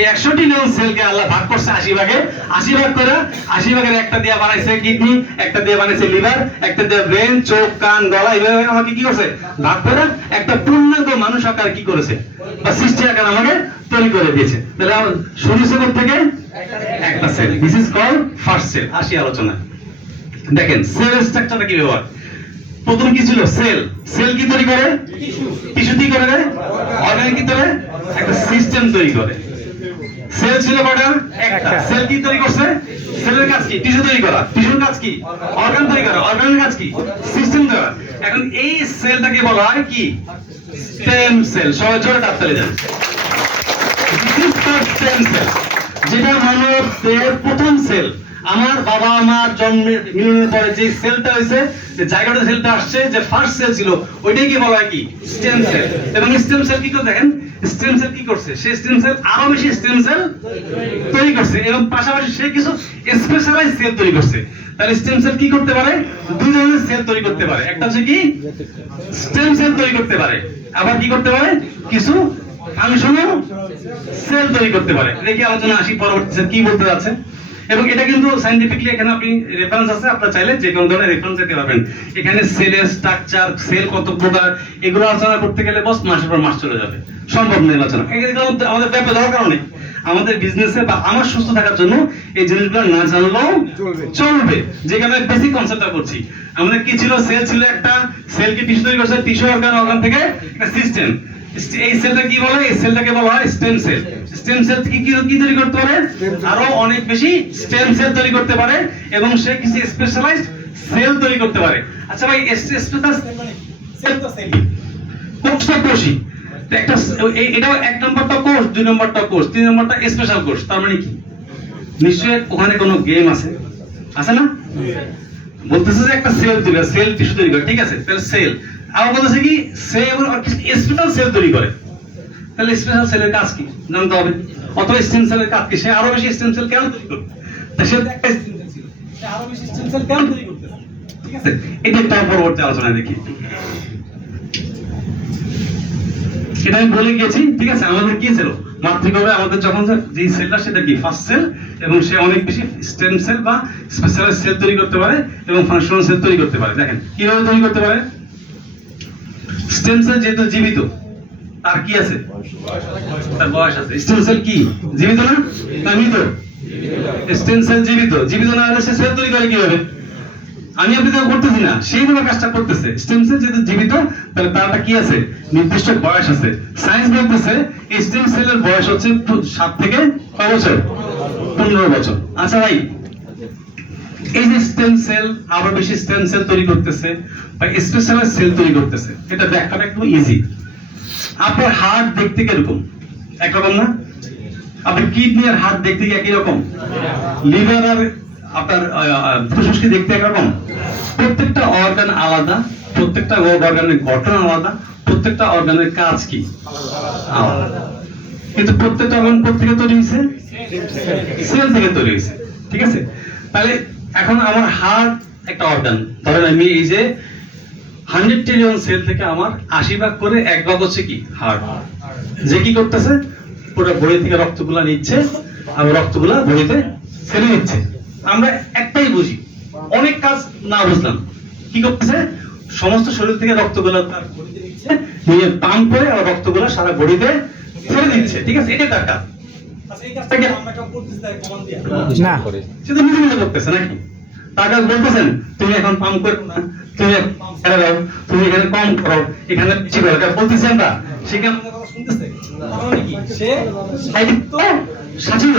এই 100 ট্রিলিয়ন সেলকে আল্লাহ ভাগ করছে 80 ভাগে, 80 ভাগ করে 80 ভাগের একটা দিয়ে বানাইছে কিডনি, একটা দিয়ে বানাইছে লিভার, একটা দিয়ে ব্রেন, চোখ, কান, গলা, এইভাবে আমাকে কি করছে ভাগ করে একটা পূর্ণাঙ্গ মানুষ আকার কি করেছে বা সৃষ্টি আকার আমাকে তৈরি করে দিয়েছে। তাহলে শুরুছে থেকে একটা cell, this is called first cell. আসি আলোচনা। দেখেন সেল স্ট্রাকচারটা কি ব্যবহার। প্রথম কি ছিল সেল, সেল কি তৈরি করে টিস্যু কি করে, অর্গান কি তৈরি, একটা সিস্টেম তৈরি করে। সেল ছিল কয়টা, একটা। সেল কি তৈরি করছে, সেলের কাজ কি টিস্যু তৈরি করা, টিস্যুর কাজ কি অর্গান তৈরি করা, অর্গানের কাজ কি সিস্টেম তৈরি। এখন এই সেলটাকে বলা হয় কি স্টেম সেল। সবাই জোরে তাড়াতাড়ি যান। স্টেম সেল যেটা মানব দেহের প্রথম সেল। আমার বাবা আমার জন্মের মিলনের পরে যে সেলটা হয়েছে, যে জায়গাটা সেলটা আসছে, যে ফার্স্ট সেল ছিল, ওইটাই কি বলা হয় কি স্টেম সেল। এবং স্টেম সেল কি করে দেখেন, স্টেম সেল কি করছে, সে স্টেম সেল আরো বেশি স্টেম সেল তৈরি করছে এবং পাশাপাশি সে কিছু স্পেশালাইজ সেল তৈরি করছে। তাহলে স্টেম সেল কি করতে পারে, দুই ধরনের সেল তৈরি করতে পারে। একটা হচ্ছে কি স্টেম সেল তৈরি করতে পারে, আবার কি করতে পারে কিছু ফাংশনাল সেল তৈরি করতে পারে। দেখি আলোচনা আসি পরবর্তী কি বলতে যাচ্ছে। এবং এটা কিন্তু সায়েন্টিফিকলি এখানে আপনি রেফারেন্স আছে, আপনারা চাইলে যে কোনো ধরনের রেফারেন্স দিতে পারবেন। এখানে সেলের স্ট্রাকচার, সেল কত প্রকার, এগুলো আলোচনা করতে গেলে বস মাসের পর মাস চলে যাবে, সম্ভব নেই আলোচনা। আমাদের ব্যাপার দরকার নেই, আমাদের বিজনেসে বা আমার সুস্থ থাকার জন্য এই জিনিসগুলো না জানলেও চলবে। যেখানে বেসিক কনসেপ্টটা করছি, আমাদের কি ছিল, সেল ছিল একটা, সেলকে টিস্যু তৈরি করছে, টিস্যু অর্গান, অর্গান থেকে একটা সিস্টেম। এই সেলটা কি বলে, এই সেলটাকে বলা হয় স্টেম সেল। স্টেম সেল কি কি তৈরি করতে পারে, আরো অনেক বেশি স্টেম সেল তৈরি করতে পারে এবং সে কিছু স্পেশালাইজড সেল তৈরি করতে পারে। আচ্ছা ভাই, স্পেশাল সেল তো সেল কোষটা কোষই একটা, এটাও এক নম্বরটা কোষ, দুই নম্বরটা কোষ, তিন নম্বরটা স্পেশাল কোষ। তার মানে কি নিশ্চয়ই ওখানে কোনো গেম আছে, আছে না? বলতেছে যে একটা সেল তৈরি করে, সেল টিস্যু তৈরি করে, ঠিক আছে, তাহলে সেল। আবার বলতেছে কি সেল স্পেশাল সেল তৈরি করে। তাহলে স্পেশাল সেলের কাজ কি জানতে হবে, অথবা স্টেম সেলের কাজ কি, সে আরো বেশি স্টেম সেল কেন তৈরি করবে, সে একটা স্টেম সেল ছিল, সে আরো বেশি স্টেম সেল কেন তৈরি করতে, ঠিক আছে। এটা একটা পরবর্তী আলোচনায় দেখি। সেটা আমি বলে গিয়েছি, ঠিক আছে। আমাদের কি ছিল মাতৃগর্ভে আমাদের যখন যে সেলটা, সেটা কি ফার্স্ট সেল, এবং সে অনেক বেশি স্টেম সেল বা স্পেশালাইজড সেল তৈরি করতে পারে এবং ফাংশনাল সেল তৈরি করতে পারে। দেখেন কিভাবে তৈরি করতে পারে। স্টেম সেল যেহেতু জীবিত, তার কি আছে, তার বয়স আছে। স্টেম সেল কি জীবিত না, না মৃত? স্টেম সেল জীবিত, জীবিত না হলে সে সেল তৈরি করে কিভাবে? আমি আপনি তো করতেছি না, সেই ভাবে কাজটা করতেছে। স্টেম সেল যেহেতু জীবিত, তাহলে তারটা কি আছে, নির্দিষ্ট বয়স আছে। সায়েন্স বলতেছে এই স্টেম সেলের বয়স হচ্ছে 7 থেকে কয় বছর, 15 বছর। আচ্ছা ভাই, এই যে স্টেম সেল আরো বেশি স্টেম সেল তৈরি করতেছে বা স্পেশালাইজড সেল তৈরি করতেছে, এটা ব্যাখ্যাটা একটু ইজি। আপনার হার্ট দেখতে কিরকম, একরকম না? আপনার কিডনি আর হার্ট দেখতে কি একই রকম? লিভার আর আপনার ফুসফুস কি দেখতে একরকম? প্রত্যেকটা অর্গান আলাদা, প্রত্যেকটা অর্গানের গঠন আলাদা, প্রত্যেকটা অর্গানের কাজ কি আলাদা। কিন্তু প্রত্যেকটা অর্গান থেকে তৈরি হয়েছে, সেল থেকে তৈরি হয়েছে, ঠিক আছে। তাহলে এখন আমার হার্ট একটা অর্গান, ধরেন আমি এই যে 100 ট্রিলিয়ন সেল থেকে আমার 80 ভাগ করে 1 ভাগ হচ্ছে কি হার্ট, যে কি করতেছে পুরো বডি থেকে রক্তগুলা নিচ্ছে আর রক্তগুলা বডিতে ছেড়ে নিচ্ছে। আমরা একটাই বুঝি, অনেক কাজ না বুঝলাম। কি করতেছে, সমস্ত শরীর থেকে রক্তগুলা তার বডিতে নিচ্ছে, নিয়ে পাম্প করে আর রক্তগুলা সারা বডিতে ছেড়ে দিচ্ছে, ঠিক আছে। এটা তার কাজ। আচ্ছা, এই কাজটাকে আমরা কেউ করতেছি তাই কমান দিয়া না, সেটা নিজে নিজে করতেছে নাকি? তার কাজ বলতেছেন তুমি এখন পাম্প করো না, তুমি পাম্প ছেড়ে দাও, তুমি এখানে কম করো, এখানে বেশি করো, কাজ বলতেছি আমরা। সে কি আমাদের কথা শুনতেছে? তার মানে কি সে সাহিত্য সাজিল,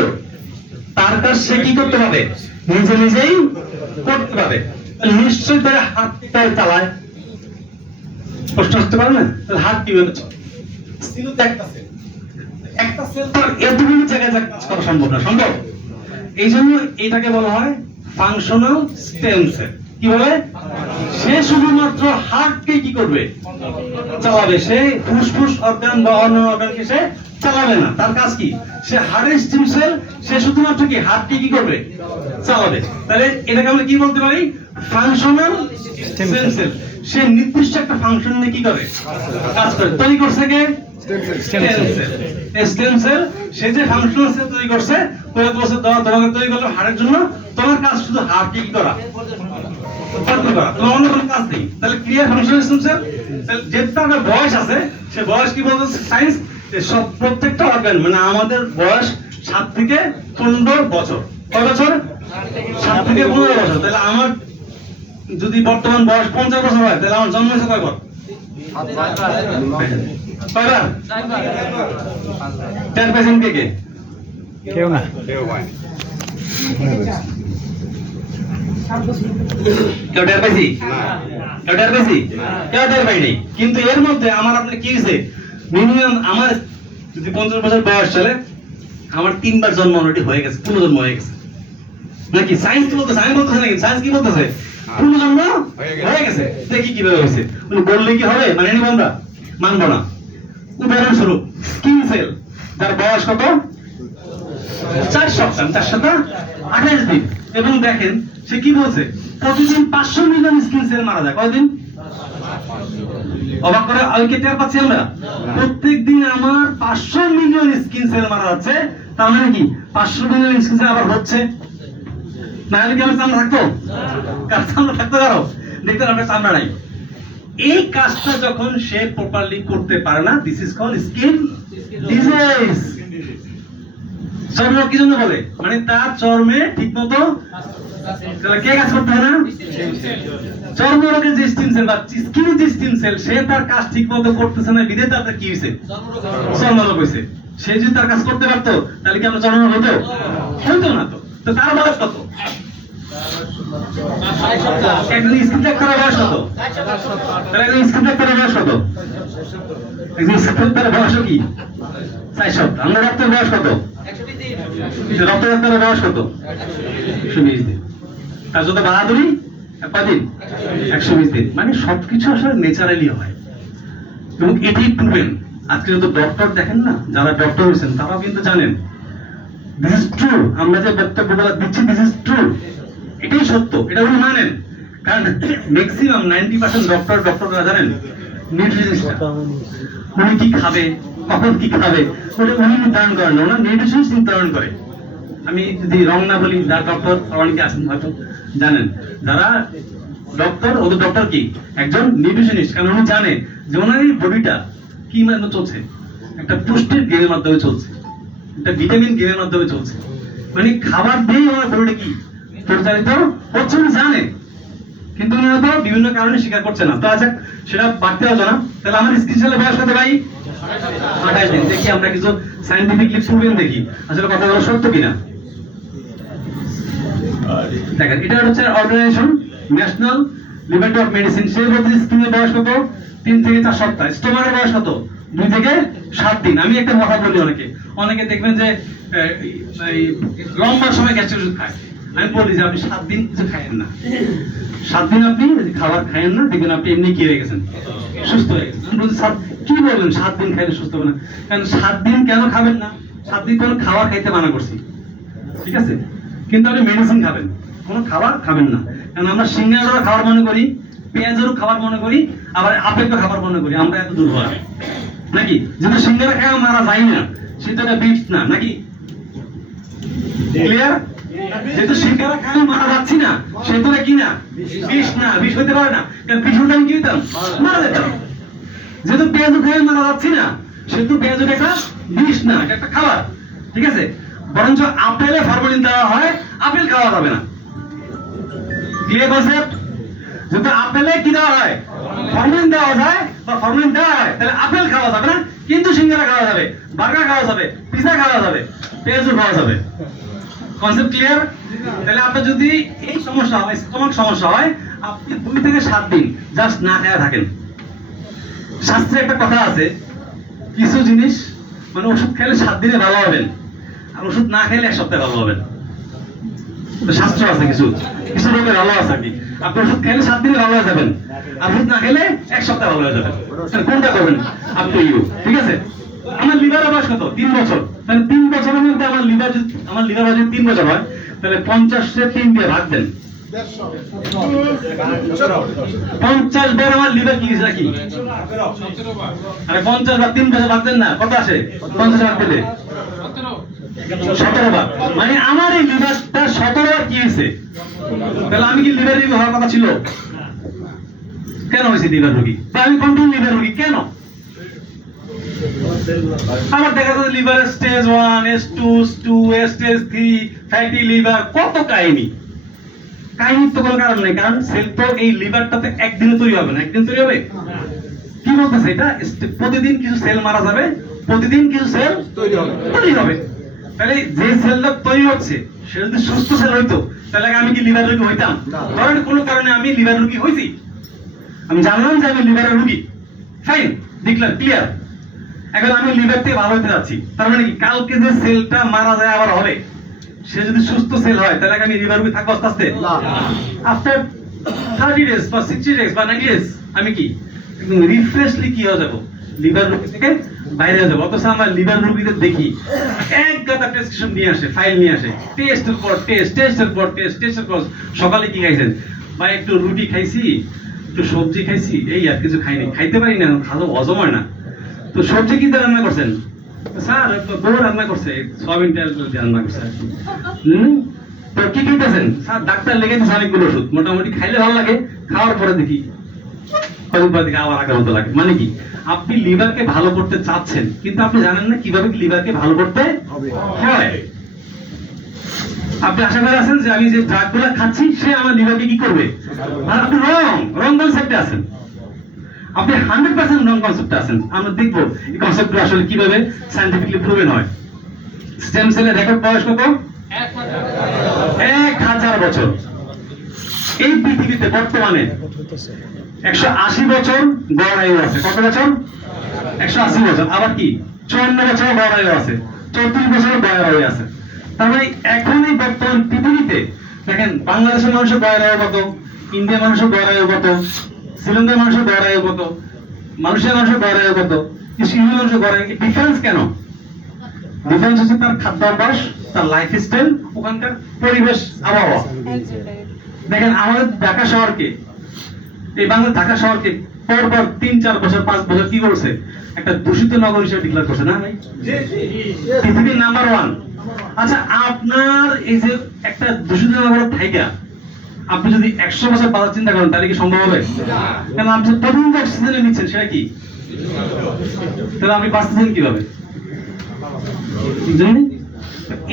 তার কাজ সে কি করতে পারে, নিজে নিজেই করতে পারে। নিশ্চয়ই তারা হাতটা চালায়, প্রশ্ন আসতে পারে না, তাহলে হাত কিভাবে চলে? একটা সেল তো এতগুলো জায়গায় কাজ করা সম্ভব না, সম্ভব। এই জন্য এটাকে বলা হয় ফাংশনাল স্টেম সেল। কি বলে, সে শুধুমাত্র হার্টকে কি করবে, চালাবে। সে ফুসফুস অর্গান বা অন্য অর্গানকে সে চালাবে না। তার কাজ কি? সে হার্টের স্টিম সেল, সে শুধুমাত্র কি হার্টকে কি করবে? চালাবে। তাহলে এটাকে আমরা কি বলতে পারি? Functional stem cell. সে নির্দিষ্ট একটা ফাংশন নিয়ে কি করে? কাজ করে। তৈরি করছে কে? Stem cell. এই স্টেম সেল সে যে ফাংশনাল সেল তৈরি করছে, তোমাকে বলছে দাও, তোমাকে তৈরি করলো হার্টের জন্য, তোমার কাজ শুধু হার্টকে কি করা? উৎপাদন করা, তোমার অন্য কোনো কাজ নেই। তাহলে ক্লিয়ার ফাংশনাল স্টেম সেল। তাহলে যে তার বয়স আছে, সে বয়স কি বলতেছে সায়েন্স? সব প্রত্যেকটা অর্গান, মানে আমাদের বয়স 7 থেকে 15 বছর। কয় বছর? 7 থেকে 15 বছর। তাহলে আমার যদি বর্তমান বয়স 50 বছর হয়, তাহলে আমার জন্ম হয়েছে কয়বার? কয়বার? 10% কে কে? কেউ না। কেউ টের পাইছি? কেউ টের পাইছি? কেউ টের পাইনি। কিন্তু এর মধ্যে আমার আপনি কি হয়েছে? মিনিমাম আমার যদি 50 বছর বয়স চলে, আমার 3 বার জন্ম অলরেডি হয়ে গেছে, পুনর্জন্ম হয়ে গেছে। নাকি সায়েন্স কি বলতেছে? আমি বলতেছি নাকি সায়েন্স কি বলতেছে? পুনর্জন্ম হয়ে গেছে। দেখি কিভাবে হয়েছে। উনি বললে কি হবে? মানে নিব আমরা? মানবো না। উদাহরণস্বরূপ স্কিন সেল, যার বয়স কত? 4 সপ্তাহ, 4 সপ্তাহ 28 দিন। এবং দেখেন সে কি বলছে? প্রতিদিন 500 মিলিয়ন স্কিন সেল মারা যায়। কয়দিন? অবাক করে আমি কি টের পাচ্ছি আমরা? প্রত্যেক দিন আমার 500 মিলিয়ন স্কিন সেল মারা যাচ্ছে। তার মানে কি 500 মিলিয়ন স্কিন সেল আবার হচ্ছে? না হলে কি আমার চামড়া থাকতো? কার চামড়া থাকতো? কারো দেখতে আমরা চামড়া নাই। এই কাজটা যখন সে প্রপারলি করতে পারে না, this is called skin disease. চর্ম কি জন্য বলে? মানে তার চর্মে ঠিকমতো কে কাজ করতে হয় না? চর্মরোগের যে স্টিম সেল বা স্কিন যে স্টিম সেল, সে তার কাজ ঠিকমতো করতেছে না, বিধে তার কি হয়েছে? চর্মরোগ হয়েছে। সে যদি তার কাজ করতে পারতো, তাহলে কি আমরা চর্মরোগ হতো? হতো না তো। তো তার বয়স কত? একজন স্কিন ডাক্তারের বয়স কত? তাহলে একজন স্কিন ডাক্তারের বয়স কত? একজন স্কিন ডাক্তারের বয়স কি? 4 সপ্তাহ। আমরা রক্তের বয়স কত? রক্ত ডাক্তারের বয়স কত? 120 দিন। তার যত বাহাদুরি কদিন? 120 দিন। মানে সবকিছু আসলে ন্যাচারালি হয় এবং এটাই প্রুভেন। আজকে যত ডক্টর দেখেন না, যারা ডক্টর হয়েছেন তারাও কিন্তু জানেন দিস ইজ ট্রু। আমরা যে বক্তব্যগুলো দিচ্ছি দিস ইজ ট্রু, এটাই সত্য, এটা উনি মানেন। কারণ ম্যাক্সিমাম 90% ডক্টররা জানেন নিউট্রিশনিস্টরা উনি কি খাবে, কখন কি খাবে, ওটা উনি নির্ধারণ করেন না, ওনার নিউট্রিশনিস্ট নির্ধারণ করে। আমি যদি রং না বলি, যারা ডক্টর অনেকে আছেন হয়তো জানেন, যারা ডক্টর, ওদের ডক্টর কি একজন নিউট্রিশনিস্ট। কারণ উনি জানে যে ওনার এই বডিটা কি মাধ্যমে চলছে, একটা পুষ্টির গেমের মাধ্যমে চলছে, একটা ভিটামিন গেমের মাধ্যমে চলছে। মানে খাবার দিয়েই ওনার বডিটা কি পরিচালিত হচ্ছে, উনি জানে। কিন্তু উনি হয়তো বিভিন্ন কারণে স্বীকার করছে না। তো আচ্ছা, সেটা বাড়তে হতো না। তাহলে আমার স্কিন সেলের বয়স কত ভাই? 28 দিন। দেখি আমরা কিছু সায়েন্টিফিকলি প্রুভেন দেখি আসলে কথাগুলো সত্য কিনা। দেখেন, এটা হচ্ছে organisation National Laboratory of Medicine. সে বলতে স্কিনের বয়স কত? 3 থেকে 4 সপ্তাহ। স্টোমাকের বয়স কত? 2 থেকে 7 দিন। আমি একটা কথা বলি, অনেকে দেখবেন যে লম্বা সময় গ্যাস্ট্রিক ওষুধ খায়। আমি বলি যে আপনি 7 দিন কিছু খায়েন না, 7 দিন আপনি খাবার খায়েন না, দেখবেন আপনি এমনি কি হয়ে গেছেন, সুস্থ হয়ে গেছেন। কি বলবেন 7 দিন খাইলে সুস্থ হবে না? কারণ 7 দিন কেন খাবেন না? 7 দিন কোনো খাবার খাইতে মানা করছি, ঠিক আছে? কিন্তু আপনি মেডিসিন খাবেন, কোনো খাবার খাবেন না। কারণ আমরা সিঙ্গারা খাবার মনে করি, পেঁয়াজেরও খাবার মনে করি, আবার আপেলও খাবার মনে করি। আমরা এত দুর্বল নাকি? যেটা সিঙ্গারা খাওয়া মারা যায় না, সেটা বিষ না, নাকি? ক্লিয়ার? যেহেতু সিঙ্গারা খাওয়া মারা যাচ্ছি না, সেটা কি না? বিষ না, বিষ হতে পারে না। কারণ বিষ হলে আমি কি হইতাম? মারা যেতাম। যেহেতু পেঁয়াজ খাওয়া মারা যাচ্ছি না, সেহেতু পেঁয়াজ একটা বিষ না, এটা একটা খাবার, ঠিক আছে? বরঞ্চ আপেলে ফরমালিন দেওয়া হয়, আপেল খাওয়া যাবে না। Clear concept? যদি আপেলে কি দেওয়া হয়, ফরমালিন দেওয়া যায় বা ফরমালিন দেওয়া হয়, তাহলে আপেল খাওয়া যাবে না, কিন্তু সিঙ্গারা খাওয়া যাবে, বার্গার খাওয়া যাবে, পিজা খাওয়া যাবে, পেঁয়াজও খাওয়া যাবে। Concept clear? তাহলে আপনার যদি এই সমস্যা হয়, স্টমাক সমস্যা হয়, আপনি 2 থেকে 7 দিন জাস্ট না খেয়ে থাকেন। শাস্ত্রে একটা কথা আছে, কিছু জিনিস মানে ওষুধ খেলে 7 দিনে ভালো হবেন, আর ওষুধ না খেলে 1 সপ্তাহে ভালো হবেন। শাস্ত্র আছে কিছু কিছু রোগের ভালো আছে কি, আপনি ওষুধ খেলে 7 দিনে ভালো হয়ে যাবেন, আর ওষুধ না খেলে 1 সপ্তাহে ভালো হয়ে যাবেন। কোনটা করবেন? আপ টু ইউ, ঠিক আছে? আমার লিভারের বয়স কত? 3 বছর। তাহলে 3 বছরের মধ্যে আমার লিভার বয়স 3 বছর হয়, তাহলে 50 কে 3 দিয়ে ভাগ দেন। 50 বার আমার লিভার কি নাকি? আরে 50 বার 3 বছর ভাগ দেন না, কত আসে? 50 ভাগ দিলে 17 বার। মানে আমার এই লিভারটা 17 বার কি হয়েছে? তাহলে আমি কি লিভার রোগী হওয়ার কথা ছিল? কেন হয়েছে লিভার রোগী? আমি কন্টিনিউ লিভার রোগী কেন? আমার দেখা যাচ্ছে লিভারের stage 1, S2, stage 3, fatty liver, কত কাহিনী। কাহিনীর তো কোনো কারণ নেই, কারণ সেল তো এই লিভারটাতে একদিনে তৈরি হবে না। একদিন তৈরি হবে? কি বলতেছে এটা? প্রতিদিন কিছু সেল মারা যাবে, প্রতিদিন কিছু সেল তৈরি হবে। তাহলে যে সেলটা তৈরি হচ্ছে সে যদি সুস্থ সেল হইতো, তাহলে আমি কি লিভার রোগী হইতাম? ধরেন কোনো কারণে আমি লিভার রোগী হইছি, আমি জানলাম যে আমি লিভারের রোগী, ফাইন, দেখলাম ক্লিয়ার। এখন আমি লিভার থেকে ভালো হতে যাচ্ছি, তার মানে কি কালকে যে সেলটা মারা যায় আবার হবে, সে যদি সুস্থ সেল হয়, তাহলে আমি লিভার রোগী থাকবো আস্তে আস্তে? আফটার 30 days বা 60 days বা 90 days আমি কি একদম রিফ্রেশলি কি হয়ে যাবো? লিভার রোগী থেকে বাইরে হয়ে যাবো। অথচ আমার লিভার রোগীদের দেখি এক গাদা প্রেসক্রিপশন নিয়ে আসে, ফাইল নিয়ে আসে, টেস্টের পর টেস্ট, টেস্টের পর টেস্ট, টেস্টের পর। সকালে কি খাইছেন? বা একটু রুটি খাইছি, একটু সবজি খাইছি, এই আর কিছু খাইনি, খাইতে পারি না, খাওয়া হজম হয় না। তো সবজি কি দিয়ে রান্না করছেন? স্যার বউ রান্না করছে, সয়াবিন তেল দিয়ে রান্না করছে। তো কি খেতেছেন? স্যার ডাক্তার লেগে দিচ্ছে অনেকগুলো ওষুধ, মোটামুটি খাইলে ভালো লাগে, খাওয়ার পরে দেখি আবার আগের মতো লাগে। মানে কি আপনি লিভারকে ভালো করতে চাচ্ছেন, কিন্তু আপনি জানেন না কিভাবে লিভারকে ভালো করতে হয়। আপনি আশা করে আছেন যে আমি যে ড্রাগগুলো খাচ্ছি সে আমার লিভারকে কি করবে, আর আপনি রং কনসেপ্টে আছেন। আপনি 100% রং কনসেপ্টে আছেন। আমরা দেখবো এই কনসেপ্টটা আসলে কিভাবে সায়েন্টিফিকলি প্রুভেন হয়। স্টেম সেলের রেকর্ড বয়স কত? 1000 বছর। এই পৃথিবীতে বর্তমানে 180 বছর গড় আয়ু আছে। কত বছর? 180 বছর। আবার কি 54 বছর গড় আয়ু আছে, 34 বছর গড় আয়ু আছে। তার মানে এখন এই বর্তমান পৃথিবীতে দেখেন বাংলাদেশের মানুষের গড় আয়ু কত, ইন্ডিয়ার মানুষের গড় আয়ু কত, শ্রীলঙ্কার মানুষের গড় আয়ু কত, মালয়েশিয়ার মানুষের গড় আয়ু কত, ইউরোপের মানুষের গড় আয়ু। ডিফারেন্স কেন? ডিফারেন্স হচ্ছে তার খাদ্যাভ্যাস, তার লাইফ স্টাইল, ওখানকার পরিবেশ, আবহাওয়া। দেখেন আমাদের ঢাকা শহরকে, এই বাংলা ঢাকা শহরকে পরপর 3-4 বছর 5 বছর কি করছে? একটা দূষিত নগর হিসেবে ডিক্লেয়ার করছে না ভাই? পৃথিবীর নাম্বার 1। আচ্ছা আপনার এই যে একটা দূষিত নগর থাইকা আপনি যদি 100 বছর বাঁচার চিন্তা করেন, তাহলে কি সম্ভব হবে? কারণ আপনি প্রতিদিন যে অক্সিজেন নিচ্ছেন সেটা কি? তাহলে আপনি বাঁচতেছেন কিভাবে?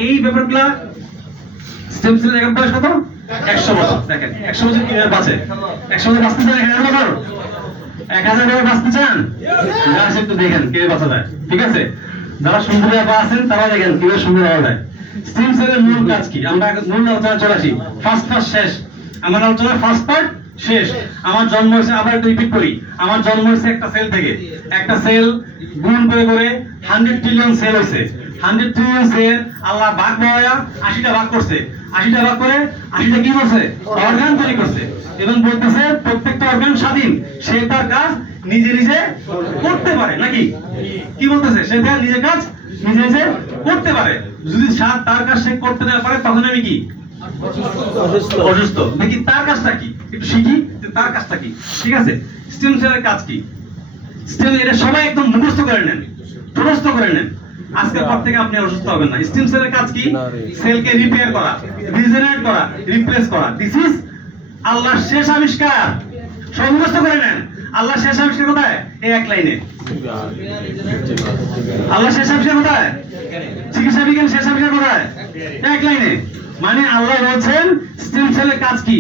এই ব্যাপারগুলা স্টেম সেলের রেকর্ড বয়স কত? 100 বছর। দেখেন 100 বছর কিভাবে বাঁচে? 100 বছর বাঁচতে চান? 1000 বছর 1000 বছর বাঁচতে চান? যারা একটু দেখেন কিভাবে বাঁচা যায়। ঠিক আছে, যারা সুন্দরী আপা আছেন তারা দেখেন কিভাবে সুন্দর হওয়া যায়। স্টেম সেলের মূল কাজ কি? আমরা মূল আলোচনা চলে আসি। ফার্স্ট পার্ট শেষ, আমার আলোচনার ফার্স্ট পার্ট শেষ। আমার জন্ম হয়েছে, আবার একটু রিপিট করি, আমার জন্ম হয়েছে একটা সেল থেকে। একটা সেল গুণ করে করে 100 ট্রিলিয়ন সেল হয়েছে। 100 ট্রিলিয়ন সেল আল্লাহ ভাগ বাড়ায়া 80টা ভাগ করছে। 80টা ভাগ করে 80টা কি করছে? অর্গান তৈরি করছে। এবং বলতেছে প্রত্যেকটা অর্গান স্বাধীন, সে তার কাজ নিজে নিজে করতে পারে। নাকি কি বলতেছে? সে তার নিজের কাজ নিজে নিজে করতে পারে। যদি তার কাজ সে করতে না পারে, তখন আমি কি অসুস্থ। নাকি তার কাজটা কি একটু শিখি, তার কাজটা কি। ঠিক আছে, স্টেম সেলের কাজ কি? স্টেম এটা সবাই একদম মুখস্থ করে নেন, মুখস্থ করে নেন। আজকের পর থেকে আপনি অসুস্থ হবেন না। স্টেম সেলের কাজ কি? সেলকে রিপেয়ার করা, রিজেনারেট করা, রিপ্লেস করা। দিস ইজ আল্লাহর শেষ আবিষ্কার। সব মুখস্থ করে নেন। আল্লাহর শেষ আবিষ্কার কোথায়? এই এক লাইনে। আল্লাহর শেষ আবিষ্কার কোথায়? চিকিৎসা বিজ্ঞান শেষ আবিষ্কার কোথায়? এক লাইনে। মানে আল্লাহ বলছেন স্টেম সেলের কাজ কি?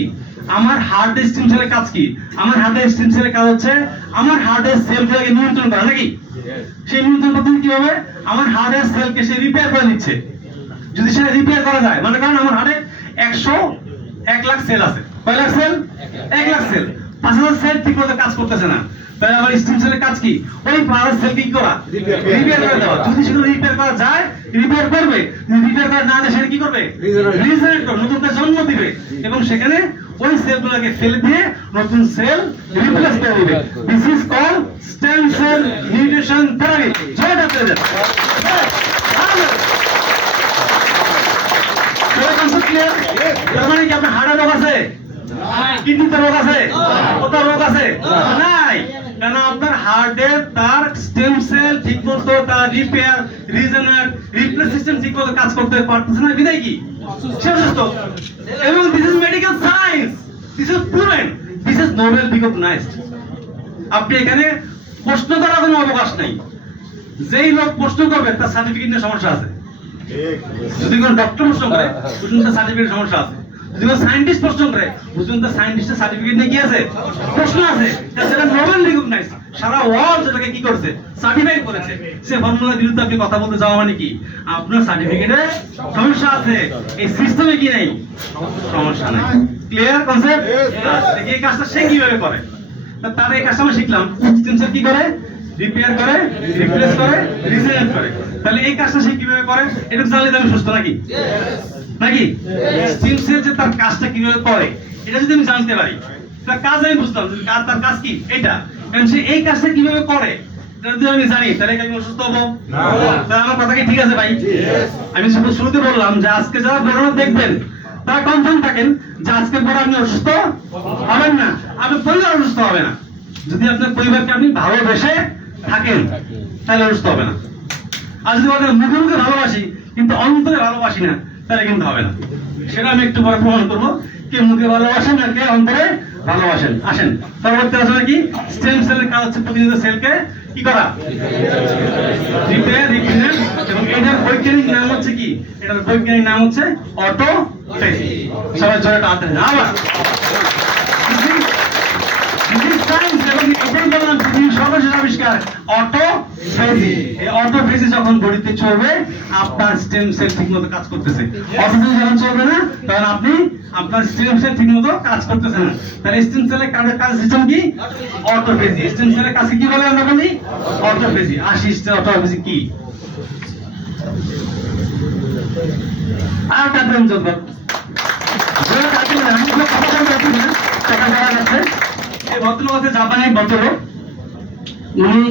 আমার হার্টের স্টেম সেলের কাজ কি? আমার হার্টের স্টেম সেলের কাজ হচ্ছে আমার হার্টের সেলগুলোকে নিয়ন্ত্রণ করা। নাকি সেই নিয়ন্ত্রণ পদ্ধতি কি হবে? আমার হার্টের সেলকে সে রিপেয়ার করে দিচ্ছে। যদি সেটা রিপেয়ার করা যায়, মানে কারণ আমার হার্টে 1 লাখ সেল আছে। কয় lakh cell? 1 lakh cell. 5000 cell ঠিক মতো কাজ করতেছে না, তাহলে আমার স্টেম সেলের কাজ কি? ওই 5000 সেলকে কি করা? রিপেয়ার করে দেওয়া। যদি সেগুলো রিপেয়ার করা যায়, রিপেয়ার করবে। যদি রিপেয়ার করা না যায়, সেটা কি করবে? রিজেনারেট করবে, নতুন করে জন্ম দিবে। এবং সেখানে ওই সেলগুলোকে ফেলে দিয়ে নতুন সেল রিপ্লেস করে দিবে। This is call stem cell nutrition therapy. জয়টা পেয়ে যাবে। তার মানে কি আপনার হার্টের রোগ আছে, কিডনিতে রোগ আছে, কোথাও রোগ আছে নাই? কেন আপনার হার্টে তার স্টেম সেল ঠিকমতো তার রিপেয়ার রিজেনারেট রিপ্লেস সিস্টেম ঠিকমতো কাজ করতে পারতেছে না, বিদায় কি সে অসুস্থ। এবং this is medical science, this is proven, this is Nobel recognised. আপনি এখানে প্রশ্ন করার কোনো অবকাশ নেই। যেই লোক প্রশ্ন করবে তার সার্টিফিকেট নিয়ে সমস্যা আছে। যদি কোন ডক্টর প্রশ্ন করে বুঝুন তার সার্টিফিকেট সমস্যা আছে। যদি কোন সায়েন্টিস্ট প্রশ্ন করে বুঝুন তার সায়েন্টিস্টের সার্টিফিকেট নিয়ে কি আছে, প্রশ্ন আছে। সেটা নোবেল রিকগনাইজ, সারা ওয়ার্ল্ড যেটাকে কি করেছে, সার্টিফাই করেছে। সে ফর্মুলার বিরুদ্ধে আপনি কথা বলতে যাওয়া মানে কি আপনার সার্টিফিকেটে সমস্যা আছে, এই সিস্টেমে কি নেই, সমস্যা নাই। Clear concept? এই কাজটা সে কিভাবে করে, তার এই কাজটা আমরা শিখলাম। সিস্টেম সে কি করে, রিপেয়ার করে, রিপ্লেস করে, রিজেনারেট করে। তাহলে এই কাজটা সে কিভাবে করে এটা জানলে আমি সুস্থ নাকি নাকি? স্টিম সেল যে তার কাজটা কিভাবে করে এটা যদি আমি জানতে পারি, তার কাজ আমি বুঝলাম, তার কাজ কি এটা, কারণ সে এই কাজটা কিভাবে করে যদি আমি জানি, তাহলে আমি অসুস্থ হবো না? তাহলে আমার কথা কি ঠিক আছে ভাই? আমি শুরুতে বললাম যে আজকে যারা বেরোনো দেখবেন তারা কনফার্ম থাকেন যে আজকের পরে আপনি অসুস্থ হবেন না, আপনার পরিবার অসুস্থ হবে না। যদি আপনার পরিবারকে আপনি ভালোবেসে থাকেন তাহলে অসুস্থ হবে না। আর যদি বলেন মুখে মুখে ভালোবাসি কিন্তু অন্তরে ভালোবাসি না, তাহলে কিন্তু হবে না। সেটা আমি একটু পরে প্রমাণ করবো, কে মুখে ভালোবাসেন আর কে অন্তরে ভালোবাসেন। আসেন পরবর্তী আলোচনা কি, স্টেম সেলের কাজ হচ্ছে প্রতিনিয়ত সেলকে কি করা, রিপেয়ার রিপ্লেস। এবং এটার বৈজ্ঞানিক নাম হচ্ছে কি, এটার বৈজ্ঞানিক নাম হচ্ছে অটোফেজি। সবাই জোরে হাত দেন। আবার সর্বশেষ আবিষ্কার অটোফেজি। এই অটোফেজি যখন বডিতে চলবে আপনার স্টেম সেল ঠিকমতো কাজ করতেছে। অটোফেজি যখন চলবে না তখন আপনি আপনার স্টেম সেল ঠিকমতো কাজ করতেছে না। তাহলে স্টেম সেলের কাজ সিস্টেম কি, অটোফেজি। স্টেম সেলের কাছে কি বলে আমরা বলি, অটোফেজি। আসি অটোফেজি কি, আর কাটবেন চলবে এই ভদ্রলোক আছে জাপানি ভদ্রলোক, উনি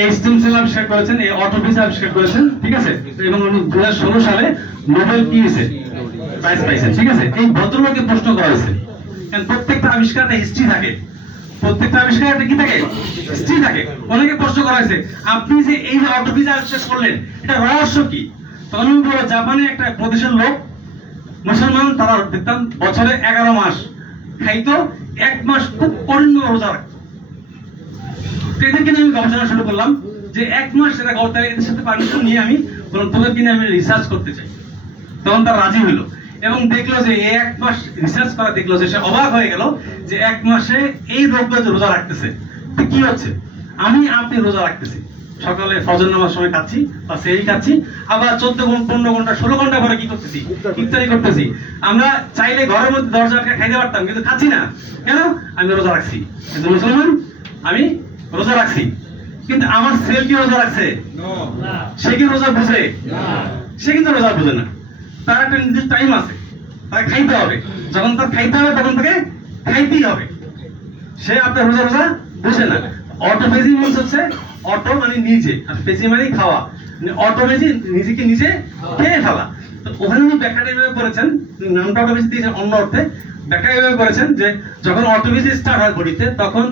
এই স্টেম সেল আবিষ্কার করেছেন, এই অটোফেজি আবিষ্কার করেছেন, ঠিক আছে। এবং উনি 2016 সালে নোবেল প্রাইজ পাইছেন, ঠিক আছে। এই ভদ্রলোককে প্রশ্ন করা হয়েছে, কারণ প্রত্যেকটা আবিষ্কার একটা হিস্ট্রি থাকে, প্রত্যেকটা আবিষ্কার একটা কি থাকে, হিস্ট্রি থাকে। অনেকে প্রশ্ন করা হয়েছে আপনি যে এই যে অটোফেজি আবিষ্কার করলেন এটা রহস্য কি? তখন আমি বলবো জাপানে একটা প্রদেশের লোক মুসলমান, তারা দেখতাম বছরে 11 মাস খাইতো, 1 মাস খুব কঠিন রোজা রাখতো। এদের কিনে আমি গবেষণা শুরু করলাম যে 1 মাস এরা গড়তায় এদের সাথে পারমিশন নিয়ে আমি বললাম তোদের কিনে আমি রিসার্চ করতে চাই। তখন তারা রাজি হইলো এবং দেখলো যে এই 1 মাস রিসার্চ করা দেখলো যে সে অবাক হয়ে গেল যে 1 মাসে এই রোগগুলো যে রোজা রাখতেছে তো কি হচ্ছে, আপনি রোজা রাখতেছি, সকালে ফজর নামাজ সময় খাচ্ছি বা সেহরি খাচ্ছি, আবার 14 ঘন্টা 15 ঘন্টা 16 ঘন্টা পরে কি করতেছি, ইফতারি করতেছি। আমরা চাইলে ঘরের মধ্যে দরজা আটকে খাইতে পারতাম কিন্তু খাচ্ছি না, কেন? আমি রোজা রাখছি। কিন্তু মুসলমান আমি রোজা রাখছি কিন্তু আমার সেল কি রোজা রাখছে? সে কি রোজা বুঝে? সে কিন্তু রোজা বুঝে না। তার একটা নির্দিষ্ট টাইম আছে, তাকে খাইতে হবে, যখন তার খাইতে হবে তখন তাকে খাইতেই হবে। সে আপনার রোজা বুঝে না। অটোফেজি মিন্স হচ্ছে অটো মানে নিজে, আর ফেজি মানে খাওয়া। অটোফেজি নিজেকে নিজে খেয়ে ফেলা। তো ওখানে উনি ব্যাখ্যাটা এভাবে করেছেন, নামটা অটোফেজি দিয়েছেন অন্য অর্থে, ব্যাখ্যা এভাবে করেছেন যে যখন অটোফেজি স্টার্ট হয় বডিতে তখন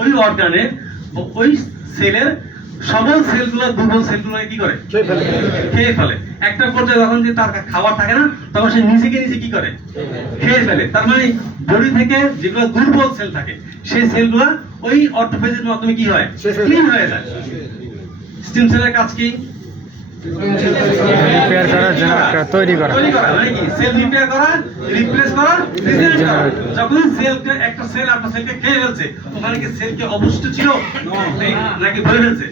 ওই অর্গানে ওই সেলের সবল সেলগুলো দুর্বল সেলগুলো কি করে, খেয়ে ফেলে। একটা পর্যায়ে যখন যে তার খাবার থাকে না তখন সে নিজেকে নিজে কি করে, খেয়ে ফেলে। তার মানে বডি থেকে যেগুলো দুর্বল সেল থাকে সেই সেলগুলো ওই অটোফেজির মাধ্যমে কি হয়, ক্লিন হয়ে যায়। স্টেম সেলের কাজ কি, রিপেয়ার করা, জেনারেট তৈরি করা, মানে কি সেল রিপেয়ার করা, রিপ্লেস করা, রিজেনারেট করা। যখন সেলকে একটা সেল আপনার সেলকে খেয়ে ফেলছে ওখানে কি সেলকে অবশিষ্ট ছিল নাকি ভরে ফেলছে?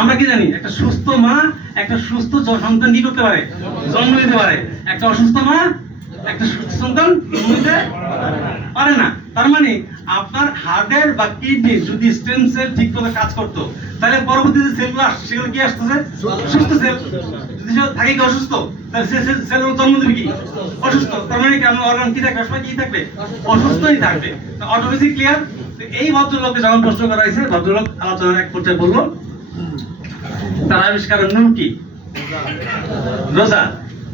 আমরা কি জানি একটা সুস্থ মা একটা সুস্থ সন্তান কি করতে পারে, জন্ম দিতে পারে। একটা অসুস্থ মা একটা সুস্থ সন্তান জন্ম দিতে পারে না। তার মানে আপনার হার্টের বা কিডনির যদি স্টেম সেল ঠিকমতো কাজ করতো, তাহলে পরবর্তী যে সেলগুলো আসছে সেগুলো কি আসতেছে? সুস্থ সেল। যদি সে থাকে কি অসুস্থ, তাহলে সে সেলগুলো জন্ম দেবে কি অসুস্থ। তার মানে কি আমার অর্গান কি থাকবে? সবাই কি থাকবে? অসুস্থই থাকবে। Automatic clear. এই ভদ্রলোককে যখন প্রশ্ন করা হয়েছে, ভদ্রলোক আলোচনার এক পর্যায়ে বললো তার আবিষ্কারের মূল কি? রোজা।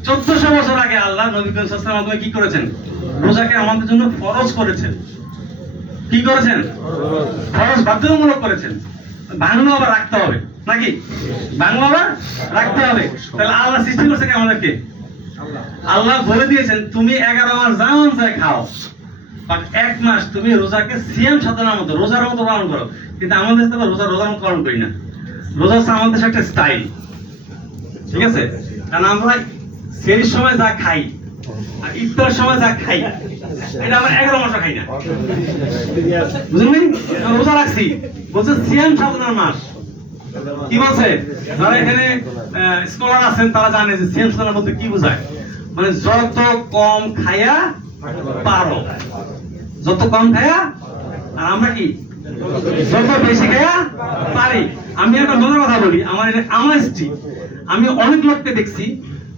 1400 বছর আগে আল্লাহ নবী করিম সাল্লাল্লাহু আলাইহি ওয়াসাল্লাম কি করেছেন? রোজাকে আমাদের জন্য ফরজ করেছেন। কি করেছেন? ফরজ বাধ্যতামূলক করেছেন। ভাঙলো আবার রাখতে হবে নাকি? ভাঙলো আবার রাখতে হবে। তাহলে আল্লাহ সৃষ্টি করছে কি আমাদেরকে? আল্লাহ বলে দিয়েছেন তুমি 11 মাস যা মন চায় খাও, বাট 1 মাস তুমি রোজাকে সিয়াম সাধনার মতো রোজার মতো পালন করো। কিন্তু আমাদের তো রোজার মতো পালন করি না। রোজা হচ্ছে আমাদের একটা স্টাইল, ঠিক আছে? কারণ আমরা সেরির সময় যা খাই আর ইফতারের সময় যা খাই, এটা আমরা 11 মাসও খাই না, বুঝলেন? রোজা রাখছি, বলছে সিয়াম সাধনার মাস। কি বলছে? যারা এখানে স্কলার আছেন তারা জানে যে সিয়াম সাধনার মধ্যে কি বোঝায়। মানে যত কম খায়া পারো, যত কম খায়া। আর আমরা কি যত বেশি খায়া পারি। আমি একটা মজার কথা বলি, আমার স্ত্রী, আমি অনেক লোককে দেখছি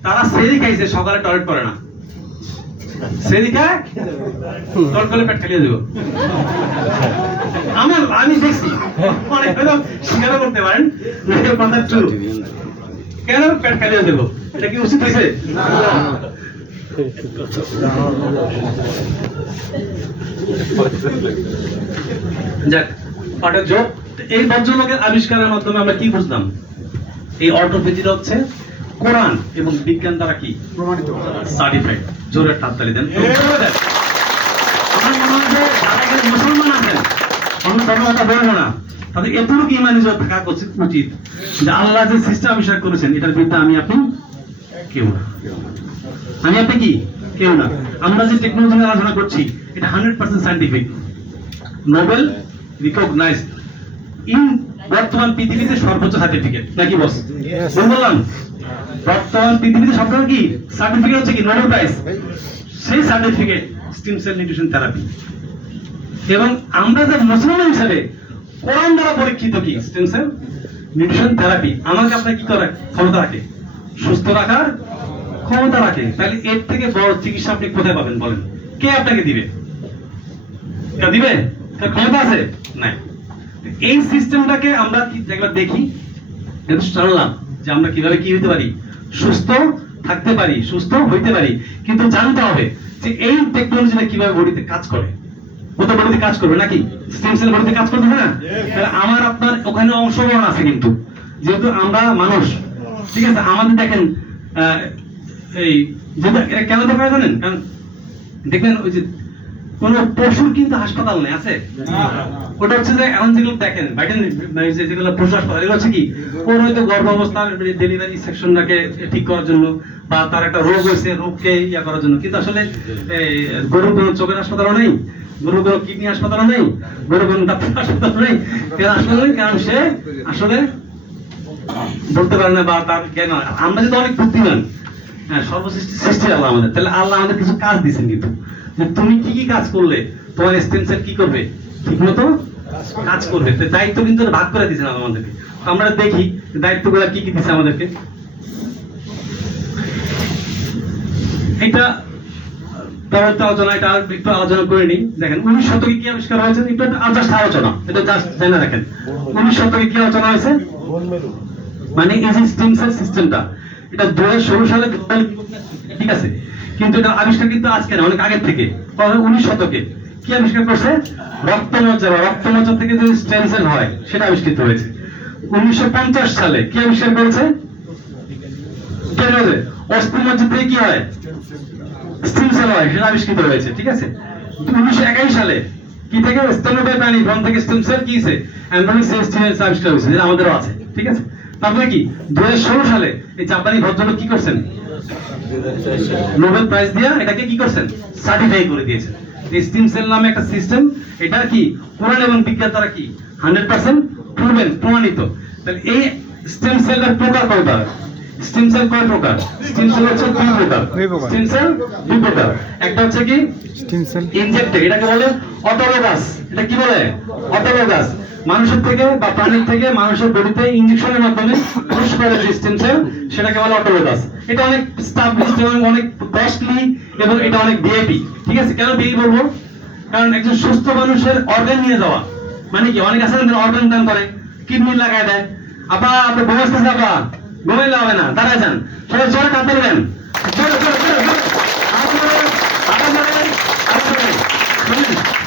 তারা সেরি খাইছে, সকালে টয়লেট করে না। সেরি খায় টয়লেট করলে পেট খালিয়ে দেবো। আমি দেখছি অনেক লোক স্বীকার করতে পারেন কথা ট্রু। কেন পেট খালিয়ে দেবো? এটা কি উচিত হয়েছে? যাক, পাঠক যোগ। এই ভদ্রলোকের আবিষ্কারের মাধ্যমে আমরা কি বুঝলাম? এই অর্থোপেডিটা হচ্ছে কোরআন এবং বিজ্ঞান দ্বারা কি প্রমাণিত, সার্টিফাইড। জোরে হাততালি দেন। আমার মনে হয় যে যারা এখানে মুসলমান আছেন, অন্য ধর্মের কথা বলবো না, তাদের এতটুকু ইমানি থাকা উচিত যে আল্লাহ যে সিস্টেম আবিষ্কার করেছেন এটার বিরুদ্ধে আমি আপনি কেউ না। আমি আপনি কি কেউ না। আমরা যে টেকনোলজি নিয়ে আলোচনা করছি এটা 100% সায়েন্টিফিক, নোবেল রিকগনাইজড ইন বর্তমান পৃথিবীতে সর্বোচ্চ সার্টিফিকেট নাকি বস? বললাম বর্তমান পৃথিবীতে সবথেকে কি সার্টিফিকেট হচ্ছে কি নোবেল প্রাইজ। সেই certificate stem cell nutrition therapy. এবং আমরা যে মুসলমান হিসেবে কোরআন দ্বারা পরীক্ষিত কি স্টেম সেল নিউট্রিশন থেরাপি আমাকে আপনাকে কি করে ক্ষমতা রাখে? সুস্থ রাখার ক্ষমতা রাখে। তাহলে এর থেকে বড় চিকিৎসা আপনি কোথায় পাবেন বলেন? কে আপনাকে দিবে? কে দিবে? তার ক্ষমতা আছে? নাই। এই সিস্টেমটাকে আমরা কি একবার দেখি, জানলাম যে আমরা কিভাবে কি হতে পারি, সুস্থ থাকতে পারি, সুস্থ হইতে পারি। কিন্তু জানতে হবে যে এই টেকনোলজিটা কিভাবে বডিতে কাজ করে। ওটা বডিতে কাজ করবে নাকি? স্টেম সেল বডিতে কাজ করবে না? তাহলে আমার আপনার ওখানে অংশগ্রহণ আছে। কিন্তু যেহেতু আমরা মানুষ, ঠিক আছে, আমাদের দেখেন এই যেটা এটা কেন দরকার জানেন? কারণ দেখবেন ওই যে কোন পশুর কিন্তু হাসপাতাল নেই, আছে? ওটা হচ্ছে যে এখন যেগুলো দেখেন যেগুলো পশু হাসপাতাল, এগুলো হচ্ছে কি ওর হয়তো গর্ভাবস্থার ডেলিভারি সেকশনটাকে ঠিক করার জন্য বা তার একটা রোগ হয়েছে, রোগকে ইয়া করার জন্য। কিন্তু আসলে গরুর কোনো চোখের হাসপাতালও নেই, গরুর কোনো কিডনি হাসপাতালও নেই, গরুর কোনো ডাক্তার হাসপাতাল নেই। কারণ সে আসলে বলতে পারে না বা তার জ্ঞান। আমরা যদি অনেক বুদ্ধিমান, হ্যাঁ, সর্বসৃষ্টি সৃষ্টি আল্লাহ আমাদের, তাহলে আল্লাহ আমাদের কিছু কাজ দিচ্ছেন। কিন্তু তুমি কি কি কাজ করলে তোমার স্টেম সেল কি করবে? ঠিক মতো কাজ করবে। দায়িত্ব কিন্তু ভাগ করে দিয়েছেন আমাদেরকে। আমরা দেখি দায়িত্বগুলো কি কি দিচ্ছে আমাদেরকে। এটা পরবর্তী আলোচনা, এটা একটু আলোচনা করে নিই। দেখেন 19 শতকে কি আবিষ্কার হয়েছে, একটু জাস্ট আলোচনা, এটা জাস্ট জেনে রাখেন। 19 শতকে কি আলোচনা হয়েছে? মানে এই যে স্টেম সেল সিস্টেমটা, এটা 2016 সালে, ঠিক আছে, কিন্তু এটা আবিষ্কার কিন্তু আজকে না, অনেক আগের থেকে। 19 শতকে কি আবিষ্কার করছে? রক্তমজ্জা, রক্তমজ্জা থেকে যে স্টেম সেল হয় সেটা আবিষ্কৃত হয়েছে। 1950 সালে কি আবিষ্কার করেছে? অস্থিমজ্জা থেকে কি হয়? স্টেম সেল হয়, সেটা আবিষ্কৃত হয়েছে, ঠিক আছে। 1921 সালে কি থেকে? স্তন্যপায়ী প্রাণী ভ্রূণ থেকে স্টেম সেল কি হয়েছে? এমব্রিয়নিক সেল আবিষ্কার হয়েছে, যেটা আমাদেরও আছে, ঠিক আছে। তারপরে কি 2016 সালে এই জাপানি ভদ্রলোক কি করছেন? নোবেল প্রাইজ দিয়া এটাকে কি করছেন? সার্টিফাই করে দিয়েছেন। স্টেম সেল নামে একটা সিস্টেম, এটা কি কোরআন এবং বিজ্ঞান দ্বারা কি 100% প্রমাণিত। তাহলে এই স্টেম সেলের প্রকার কয়টা? স্টেম সেল কয় প্রকার? স্টেম সেল হচ্ছে দুই প্রকার। দুই প্রকার। স্টেম সেল দুই প্রকার। একটা হচ্ছে কি স্টিম সেল ইনজেক্টেড, এটাকে বলে অটোলোগাস। এটা কি বলে? অটোলোগাস। মানুষের থেকে বা প্রাণীর থেকে মানুষের বডিতে ইনজেকশনের মাধ্যমে পুশ করে যে স্টেম সেল, সেটাকে বলে অটোলোগাস। এটা অনেক স্টাবলিশড এবং অনেক কস্টলি এবং এটা অনেক ভিআইপি। ঠিক আছে, কেন ভিআইপি বলবো? কারণ একজন সুস্থ মানুষের অর্গান নিয়ে যাওয়া মানে কি, অনেক আছে অর্গান দান করে, কিডনি লাগায় দেয়। আপা আপনি ঘুমাচ্ছেন, আপা ঘুমাইলে হবে না, দাঁড়ায় যান, সবাই জোরে কাঁদতে দেন, জোরে জোরে জোরে জোরে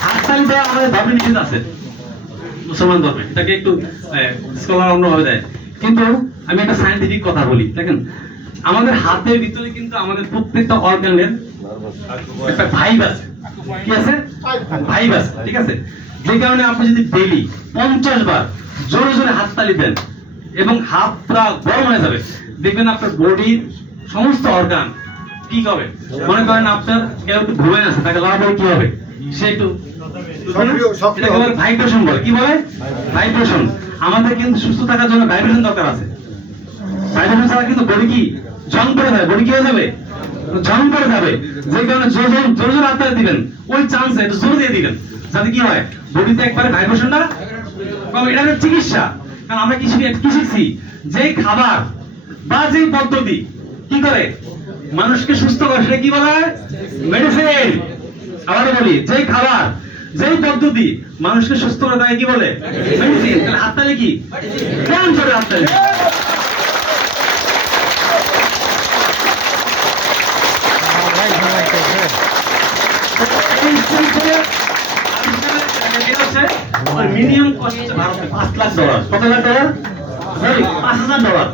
হাততালি দেওয়া আমাদের ধর্মে নিষেধ আছে, মুসলমান ধর্মে এটাকে একটু স্কলার অন্যভাবে দেয়। কিন্তু আমি একটা সায়েন্টিফিক কথা বলি, দেখেন আমাদের হাতের ভিতরে কিন্তু আমাদের প্রত্যেকটা অর্গানের একটা ভাইব আছে। কি আছে? ভাইব আছে। ঠিক আছে, যে কারণে আপনি যদি ডেইলি 50 বার জোরে জোরে হাততালি দেন এবং হাত পুরো গরম হয়ে যাবে, দেখবেন আপনার বডির সমস্ত অর্গান কি হবে। মনে করেন আপনার কেউ একটু ঘুমিয়ে আছে, তাকে লাগাবো কি হবে, সে একটু এটাকে বলে ভাইব্রেশন বলে। কি বলে? ভাইব্রেশন। আমাদের কিন্তু সুস্থ থাকার জন্য ভাইব্রেশন দরকার আছে। ভাইব্রেশন ছাড়া কিন্তু বডি কি ঝং করে যাবে, বডি কি হয়ে যাবে, ঝং করে যাবে। যে কারণে জোরে জোরে হাততালি দিবেন, ওই চান্সে একটু জোরে দিয়ে দিবেন, যাতে কি হয় বডিতে একবারে ভাইব্রেশনটা কমে। এটা হচ্ছে চিকিৎসা। কারণ আমরা কি শিখছি, যে খাবার বা যে পদ্ধতি কি করে মানুষকে সুস্থ করে, সেটা কি বলা হয়? মেডিসিন। আবার বলি, যে খাবার যেই পদ্ধতি মানুষকে সুস্থ করে তাকে কি বলে? মেডিসিন। তাহলে হাততালি কি? কেমন করে হাততালি? মিনিমাম কস্ট হচ্ছে ভারতে $5 লাখ। কত লাখ ডলার? $5,000।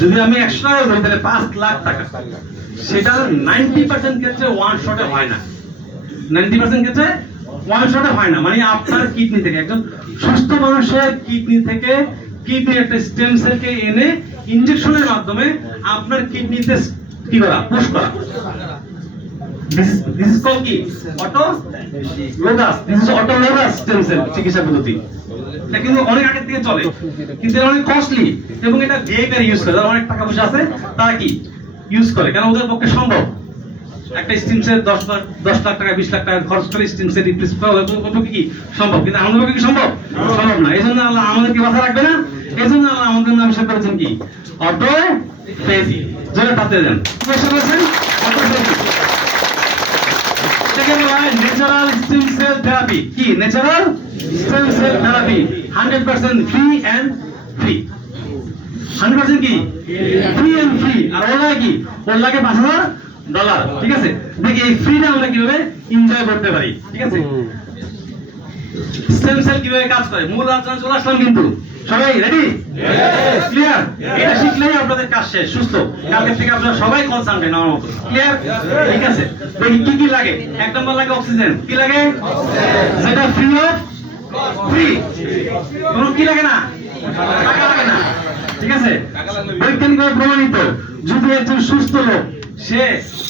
যদি আমি 100 টাকা ধরি তাহলে 5 লাখ টাকা। সেটা 90% ক্ষেত্রে ওয়ান শটে হয় না। 90% ক্ষেত্রে ওয়ান শটে হয় না। মানে আপনার কিডনি থেকে, একজন সুস্থ মানুষের কিডনি থেকে কিডনি একটা স্টেম সেলকে এনে ইনজেকশনের মাধ্যমে আপনার কিডনিতে কি করা, পুশ করা। This is called কি? Autologous. This is autologous stem cell চিকিৎসা পদ্ধতি। এটা কিন্তু অনেক আগে থেকে চলে, কিন্তু এটা অনেক কস্টলি এবং এটা ভিআইপি ইউজ করে, যারা অনেক টাকা পয়সা আছে তারা কি ইউজ করে, কারণ ওদের পক্ষে সম্ভব। একটা স্টেম সেল 10 লাখ টাকা 20 লাখ টাকা খরচ করে স্টেম সেল রিপ্লেস করা ওদের পক্ষে কি সম্ভব, কিন্তু আমাদের পক্ষে কি সম্ভব? সম্ভব না। এই জন্য আল্লাহ আমাদেরকে বাঁচা রাখবে না, এই জন্য আল্লাহ আমাদের নাম হিসাব করেছেন কি? অটোফেজি। যারা তাতে দেন কি বলেছেন? অটোফেজি। এটাকে বলা হয় ন্যাচারাল স্টেম সেল থেরাপি। কি? Natural stem cell therapy. 100% free and free. 100% কি? Free and free. আর ওরা কি? ওর লাগে $5,000। ঠিক আছে, দেখি এই ফ্রিটা আমরা কিভাবে এনজয় করতে পারি। ঠিক আছে, স্টেম সেল কিভাবে কাজ করে মূল আলোচনা চলে আসলাম, কিন্তু সবাই রেডি? ক্লিয়ার? এটা শিখলেই আপনাদের কাজ শেষ। সুস্থ কালকে থেকে আপনারা সবাই কনসালটেন্ট আমার মতো। ক্লিয়ার? ঠিক আছে, দেখি কি কি লাগে। 1 নম্বর লাগে অক্সিজেন। কি লাগে? যেটা ফ্রি অফ ফ্রি। কোনো কি লাগে না? টাকা লাগে না। ঠিক আছে, বৈজ্ঞানিকভাবে প্রমাণিত, যদি একজন সুস্থ লোক সে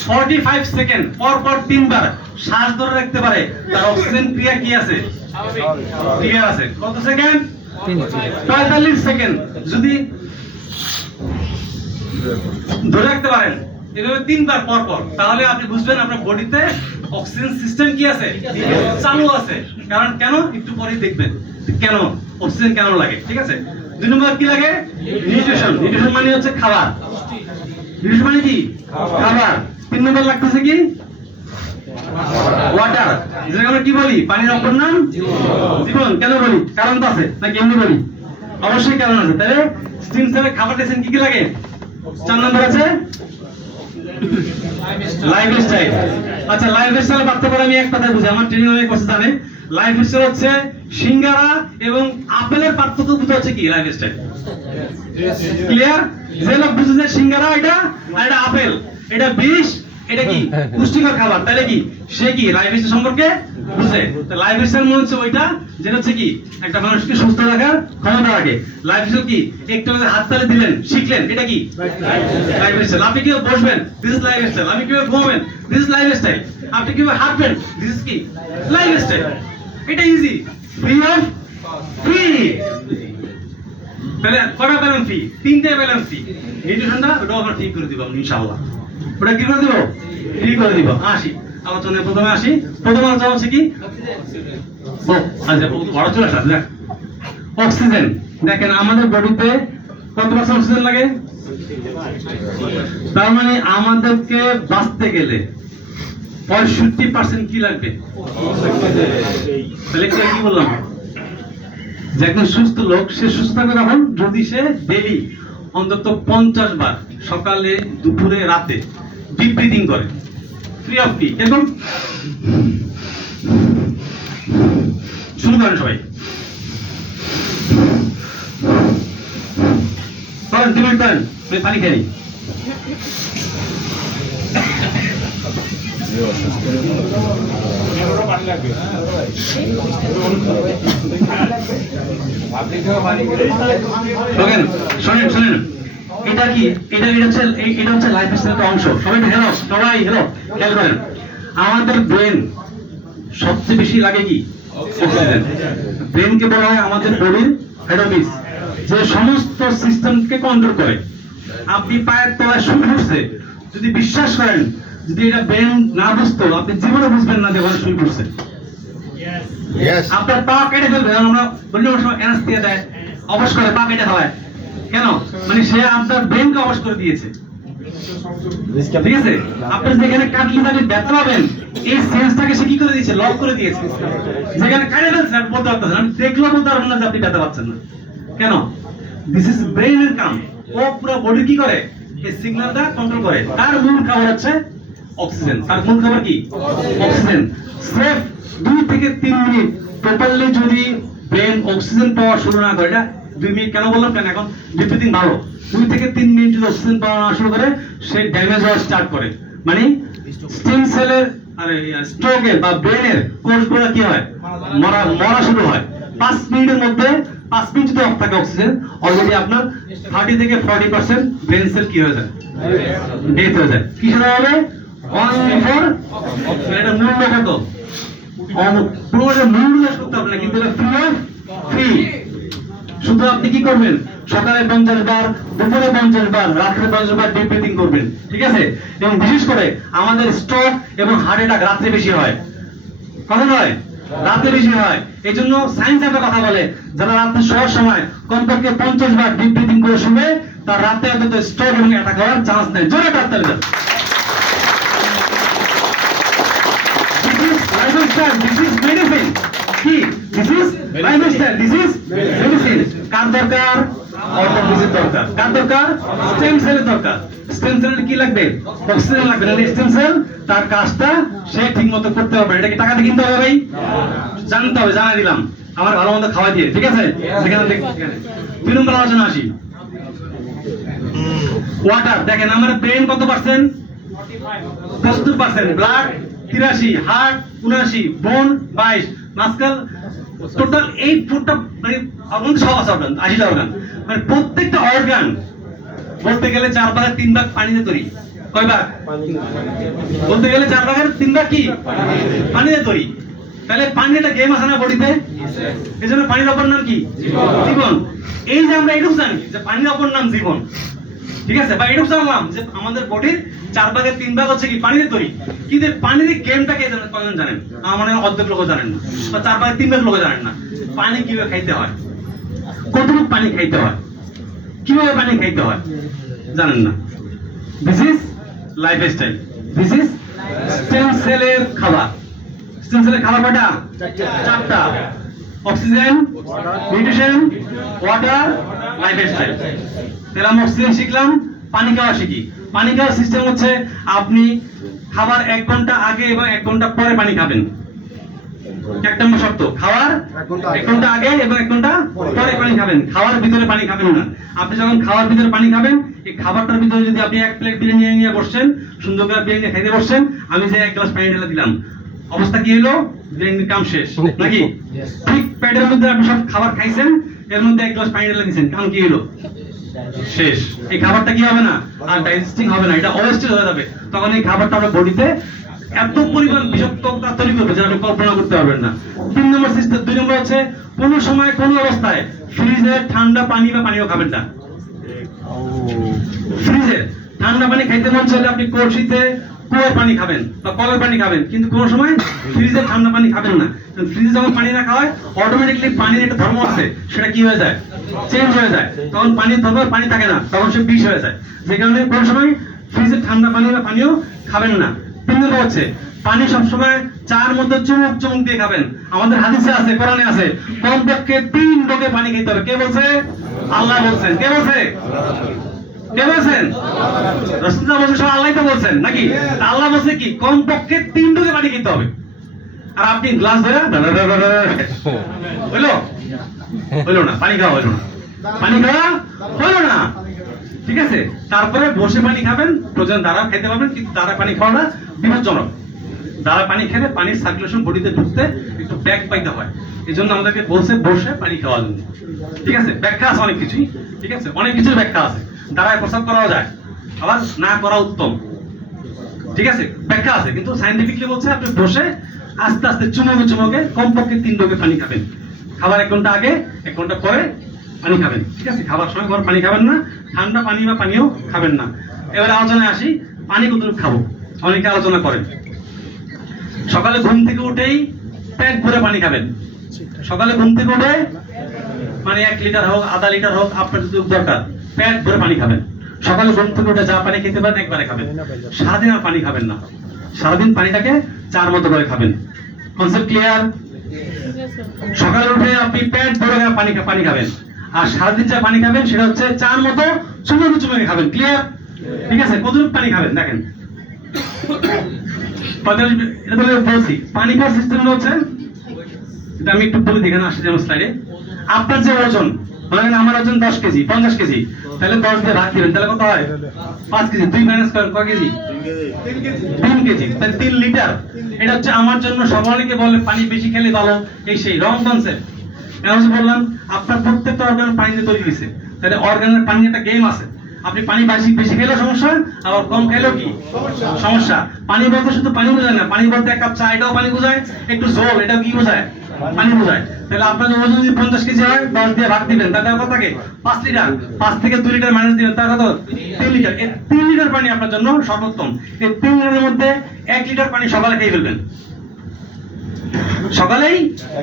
45 সেকেন্ড পর পর 3 বার শ্বাস ধরে রাখতে পারে, তার অক্সিজেন ক্রিয়া কি আছে? ক্লিয়ার আছে। কত সেকেন্ড? 45 সেকেন্ড যদি ধরে রাখতে পারেন এভাবে 3 বার পর পর, তাহলে আপনি বুঝবেন আপনার বডিতে অক্সিজেন সিস্টেম কি আছে? চালু আছে। কারণ কেন? একটু পরেই দেখবেন কেন অক্সিজেন কেন লাগে। ঠিক আছে, 2 নম্বর কি লাগে? নিউট্রিশন। নিউট্রিশন মানে হচ্ছে খাবার। নিউট্রিশন মানে কি? খাবার। 3 নম্বর লাগতেছে কি? ওয়াটার। যেটাকে আমরা কি বলি? পানির অপর নাম জীবন। কেন বলি? কারণ তো আছে, নাকি এমনি বলি? অবশ্যই কারণ আছে। তাহলে স্টেম সেলে খাবার দিয়েছেন, কি কি লাগে? 4 নম্বর আছে লাইফস্টাইল। আচ্ছা, লাইফস্টাইল বাড়তে পারে আমি এক কথায় বুঝি, আমার ট্রেনিং অনেক করছে জানে। লাইফস্টাইল হচ্ছে সিঙ্গারা এবং আপেলের পার্থক্য বুঝতে হচ্ছে কি? লাইফস্টাইল। ক্লিয়ার? যে লোক বুঝে যে সিঙ্গারা এটা আর এটা আপেল, এটা বিষ, এটা কি পুষ্টিকর খাবার, তাহলে কি সে কি লাইফস্টাইল সম্পর্কে বুঝে। তো লাইফস্টাইল মনে হচ্ছে ওইটা যেটা হচ্ছে কি একটা মানুষকে সুস্থ রাখার ক্ষমতা রাখে। লাইফস্টাইল কি? একটু হাততালি দিলেন, শিখলেন, এটা কি লাইফস্টাইল। আপনি কিভাবে বসবেন? This is lifestyle. আপনি কিভাবে ঘুমাবেন? This is lifestyle. আপনি কিভাবে হাঁটবেন? দিস ইজ কি লাইফস্টাইল। এটা ইজি, ফ্রি অফ ফ্রি। তাহলে কটা ব্যালেন্স ফি? 3টে ব্যালেন্স ফি। নিউট্রিশনটা ওটা আমরা ঠিক করে দিব ইনশাআল্লাহ। ওটা কি করে দিব? ঠিক করে দিব। আসি আলোচনায় প্রথমে আসি। প্রথম আলোচনা হচ্ছে কি? ও আচ্ছা বড় চলে আসা দেখ। অক্সিজেন দেখেন আমাদের বডিতে কত পার্সেন্ট অক্সিজেন লাগে? তার মানে আমাদেরকে বাঁচতে গেলে 65% কি লাগবে? তাহলে কি বললাম? যে একজন সুস্থ লোক সে সুস্থ থাকবে তখন যদি সে ডেইলি অন্তত 50 বার সকালে দুপুরে রাতে ডিপ ব্রিদিং করে ফ্রি অফ ফি। এরকম শুরু করেন সবাই। করেন পানি খাই। শোনেন এটা কি? এটা হচ্ছে লাইফ স্টাইলের অংশ। সবাই হ্যালো খেয়াল করেন। আমাদের ব্রেন সবচেয়ে বেশি লাগে কি? অক্সিজেন। ব্রেনকে বলা হয় আমাদের বডির হেড অফিস, যে সমস্ত সিস্টেমকে কন্ট্রোল করে। আপনি পায়ের তলায় শুয়ে পড়ছে, যদি বিশ্বাস করেন যদি এটা ব্রেন না বুঝতো আপনি জীবনে বুঝবেন না যে ওখানে শুয়ে পড়ছে। আপনার পা কেটে ফেলবে, আমরা বলি অ্যানাস্থেসিয়া দেয়, অবশ করে পা কেটে ফেলায়। কেন? মানে সে আপনার ব্রেনকে অবশ করে দিয়েছে। ঠিক আছে, আপনি যেখানে কাটলে আপনি ব্যথা পাবেন এই সেন্সটাকে সে কি করে দিয়েছে? লক করে দিয়েছে। যেখানে কাটে ফেলছেন আপনি বলতে পারতেছেন, আমি দেখলেও বলতে পারবেন না যে আপনি ব্যথা পাচ্ছেন না। কেন? দিস ইজ ব্রেইনের কাম। ও পুরো বডি কি করে? এই সিগন্যালটা কন্ট্রোল করে। তার মূল খাবার হচ্ছে অক্সিজেন। তার মূল খাবার কি? অক্সিজেন। স্রেফ 2 থেকে 3 মিনিট প্রপারলি যদি ব্রেন অক্সিজেন পাওয়া শুরু না করে, এটা 2 মিনিট কেন বললাম? কেন এখন ডিপ্রিদিং ভালো। 2 থেকে 3 মিনিট যদি অক্সিজেন পাওয়া না শুরু করে সে ড্যামেজ হওয়া স্টার্ট করে। মানে স্টেম সেলের স্ট্রোকের বা ব্রেনের কোষগুলো কি হয়? মরা শুরু হয়। 5 মিনিটের মধ্যে 5 মিনিট যদি অফ থাকে অক্সিজেন, অলরেডি আপনার 30 থেকে 40% ব্রেন সেল কি হয়ে যায়? ডেথ হয়ে যায়। কি শুরু হবে? অনলি ফর এটা মূল্য কত? পুরোটা মূল্য করতে হবে না, কিন্তু এটা ফ্রি। শুধু আপনি কি করবেন? সকালে 50 বার, দুপুরে 50 বার, রাত্রে 50 বার ডিপ ব্রিথিং করবেন। ঠিক আছে? এবং বিশেষ করে আমাদের স্ট্রোক এবং হার্ট অ্যাটাক রাত্রে বেশি হয়। কখন হয়? রাতে বেশি হয়। এই জন্য সায়েন্স একটা কথা বলে, যারা রাতে শোয়ার সময় কমপক্ষে 50 বার ডিপ ব্রিথিং করে শুবে তার রাতে অন্তত স্ট্রোক এবং অ্যাটাক হওয়ার চান্স নেই। জোরে ডাক্তার দেন। This is medicine. কি? This is lifestyle. This is medicine. কার দরকার? অর্থোপেডিক দরকার। কার দরকার? স্টেম সেলের দরকার। স্টেম সেলের কি লাগবে? অক্সিজেন লাগবে। না স্টেম সেল তার কাজটা সে ঠিকমতো করতে পারবে। এটা কি টাকা দিয়ে কিনতে হবে ভাই? জানতে হবে, জানাই দিলাম। আমার ভালো মন্দ খাওয়াই দিয়ে। ঠিক আছে? সেখানে 2 নম্বর আলোচনা আসি। ওয়াটার দেখেন আমার ব্রেন কত পার্সেন্ট? 75%, ব্লাড 83, হার্ট 79, বোন 22, মাসকেল টোটাল এই পুরোটা মানে অর্গান সব আছে, অর্গান 80টা অর্গান। মানে প্রত্যেকটা অর্গান বলতে গেলে 4 ভাগের 3 ভাগ পানিতে তৈরি। কয় ভাগ? বলতে গেলে 4 ভাগের 3 ভাগ কি? পানিতে তৈরি। তাহলে পানি একটা গেম আছে না বডিতে? এই জন্য পানির অপর নাম কি? জীবন। এই যে আমরা এটুকু জানি যে পানির অপর নাম জীবন। ঠিক আছে? বা এটুকু জানলাম যে আমাদের বডির 4 ভাগের 3 ভাগ হচ্ছে কি? পানিতে তৈরি। কিন্তু পানির গেমটাকে কয়জন জানেন? আমার অর্ধেক লোক জানেন না, বা 4 ভাগের 3 ভাগ লোক জানেন না। পানি কিভাবে খাইতে হয়, কতটুকু পানি খাইতে হয়, কিভাবে পানি খাইতে হয় জানেন না। This is lifestyle. This is stem সেলের খাবার। স্টেম সেলের খাবার কয়টা? 4টা। Oxygen, nutrition, water, lifestyle. তাহলে আমরা অক্সিজেন শিখলাম, পানি খাওয়া শিখি। পানি খাওয়ার সিস্টেম হচ্ছে আপনি খাবার 1 ঘন্টা আগে এবং 1 ঘন্টা পরে পানি খাবেন। 1 নম্বর শর্ত, খাওয়ার 1 ঘন্টা আগে এবং 1 ঘন্টা পরে পানি খাবেন। খাওয়ার ভিতরে পানি খাবেন না। আপনি যখন খাওয়ার ভিতরে পানি খাবেন, এই খাবারটার ভিতরে যদি আপনি 1 প্লেট বিরিয়ানি নিয়ে বসছেন, সুন্দর করে বিরিয়ানি খাইতে বসছেন, আমি যে 1 গ্লাস পানি ঢেলে দিলাম, অবস্থা কি হলো? বিরিয়ানির কাম শেষ নাকি? ঠিক পেটের মধ্যে আপনি সব খাবার খাইছেন, এর মধ্যে 1 গ্লাস পানি ঢেলে দিয়েছেন, কাম কি হলো? শেষ। এই খাবারটা কি হবে না? আর ডাইজেস্টিং হবে না, এটা অয়েস্টেজ হয়ে যাবে। তখন এই খাবারটা আপনার বডিতে এত পরিমাণ বিষাক্ততা তৈরি করবে যেটা আপনি কল্পনা করতে পারবেন না। 3 নম্বর সিস্টেম। 2 নম্বর হচ্ছে কোন সময় কোন অবস্থায় ফ্রিজের ঠান্ডা পানি বা পানিও খাবেন না। ফ্রিজের ঠান্ডা পানি খাইতে মন চাইলে আপনি কলসিতে কুয়োর পানি খাবেন বা কলের পানি খাবেন, কিন্তু কোনো সময় ফ্রিজের ঠান্ডা পানি খাবেন না। ফ্রিজে যখন পানি না খাওয়ায় অটোমেটিকলি পানির একটা ধর্ম আছে, সেটা কি হয়ে যায়, চেঞ্জ হয়ে যায়। তখন পানির ধর্ম পানি থাকে না, তখন সে বিষ হয়ে যায়। যে কারণে কোনো সময় ফ্রিজের ঠান্ডা পানি বা পানিও খাবেন না। 3 নম্বর হচ্ছে পানি সবসময় চার মধ্যে চুমুক চুমুক দিয়ে খাবেন। আমাদের হাদিসে আছে, কোরআনে আছে, কমপক্ষে 3 ঢোকে পানি খেতে হবে। কে বলছে? আল্লাহ বলছেন। কে বলছে? কে বলছেন? রাসূলুল্লাহ বলছেন, সব আল্লাহই তো বলছেন নাকি? আল্লাহ বলছে কি কমপক্ষে 3 ঢোকে পানি খেতে হবে। আর আপনি গ্লাস ধরে হইলো হইলো না, পানি খাওয়া হইলো না, পানি খাওয়া হইলো না, ঠিক আছে। তারপরে বসে পানি খাবেন, প্রয়োজন দাঁড়া খেতে পারবেন, কিন্তু দাঁড়া পানি খাওয়াটা বিপজ্জনক। দাঁড়া পানি খেলে পানির সার্কুলেশন বডিতে ঢুকতে একটু ব্যাক পাইতে হয়। এই জন্য আমাদেরকে বলছে বসে পানি খাওয়া জন্য, ঠিক আছে। ব্যাখ্যা আছে অনেক কিছুই, ঠিক আছে, অনেক কিছুর ব্যাখ্যা আছে। দাঁড়ায় প্রস্রাব করাও যায়, আবার না করা উত্তম, ঠিক আছে, ব্যাখ্যা আছে। কিন্তু সায়েন্টিফিকলি বলছে আপনি বসে আস্তে আস্তে চুমুকে চুমুকে কমপক্ষে 3 ঢোকে পানি খাবেন। খাবার 1 ঘন্টা আগে 1 ঘন্টা পরে পানি খাবেন, ঠিক আছে। খাবার সময় ঘর পানি খাবেন না, ঠান্ডা পানি বা পানিও খাবেন না। এবার আলোচনায় আসি, পানি কতটুকু খাবো। অনেকে আলোচনা করেন সকালে ঘুম থেকে উঠেই পেট ভরে পানি খাবেন। সকালে ঘুম থেকে উঠে মানে 1 লিটার হোক, আধা লিটার হোক, আপনার যদি দরকার, পেট ভরে পানি খাবেন। সকালে ঘুম থেকে উঠে যা পানি খেতে পারেন একবারে খাবেন, সারাদিন আর পানি খাবেন না। সারাদিন পানিটাকে 4 মতো করে খাবেন। Concept clear? সকালে উঠে আপনি পেট ভরে পানি খাবেন, আর সারাদিন যা পানি খাবেন সেটা হচ্ছে 4 মতো চুমুকে চুমুকে খাবেন। ক্লিয়ার? ঠিক আছে। কতটুকু পানি খাবেন দেখেন, 45 মিনিট। এটা বলে বলছি পানি খাওয়ার সিস্টেম হচ্ছে, এটা আমি একটু বলে দিই, এখানে আসছে যেমন স্লাইডে। আপনার যে ওজন, মানে আমার ওজন 10 কেজি, 50 কেজি, তাহলে 10 দিয়ে ভাগ দিবেন, তাহলে কত হয়? 5 কেজি। 2 মাইনাস করেন, কয় কেজি? 3 কেজি। তাহলে 3 লিটার। এটা হচ্ছে আমার জন্য। সবাইকে বলে পানি বেশি খেলে ভালো, এই সেই রং কনসেপ্ট। আমি বললাম আপনার প্রত্যেকটা অর্গান পানি দিয়ে তৈরি হয়েছে, তাহলে অর্গানের পানি একটা গেম আছে। আপনি পানি বেশি খেলেও সমস্যা, আবার কম খেলেও কি সমস্যা। পানি বলতে শুধু পানি বোঝায় না, পানি বলতে 1 কাপ চা এটাও পানি বোঝায়, একটু জল এটাও কি বোঝায়, পানি বোঝায়। তাহলে আপনার ওজন যদি 50 কেজি হয়, 10 দিয়ে ভাগ দিবেন, তাহলে কত থাকে? 5 লিটার। 5 থেকে 2 লিটার মাইনাস দিবেন, তার কত? 3 লিটার। এই 3 লিটার পানি আপনার জন্য সর্বোত্তম। এই 3 লিটারের মধ্যে 1 লিটার পানি সকালে খেয়ে ফেলবেন। সকালেই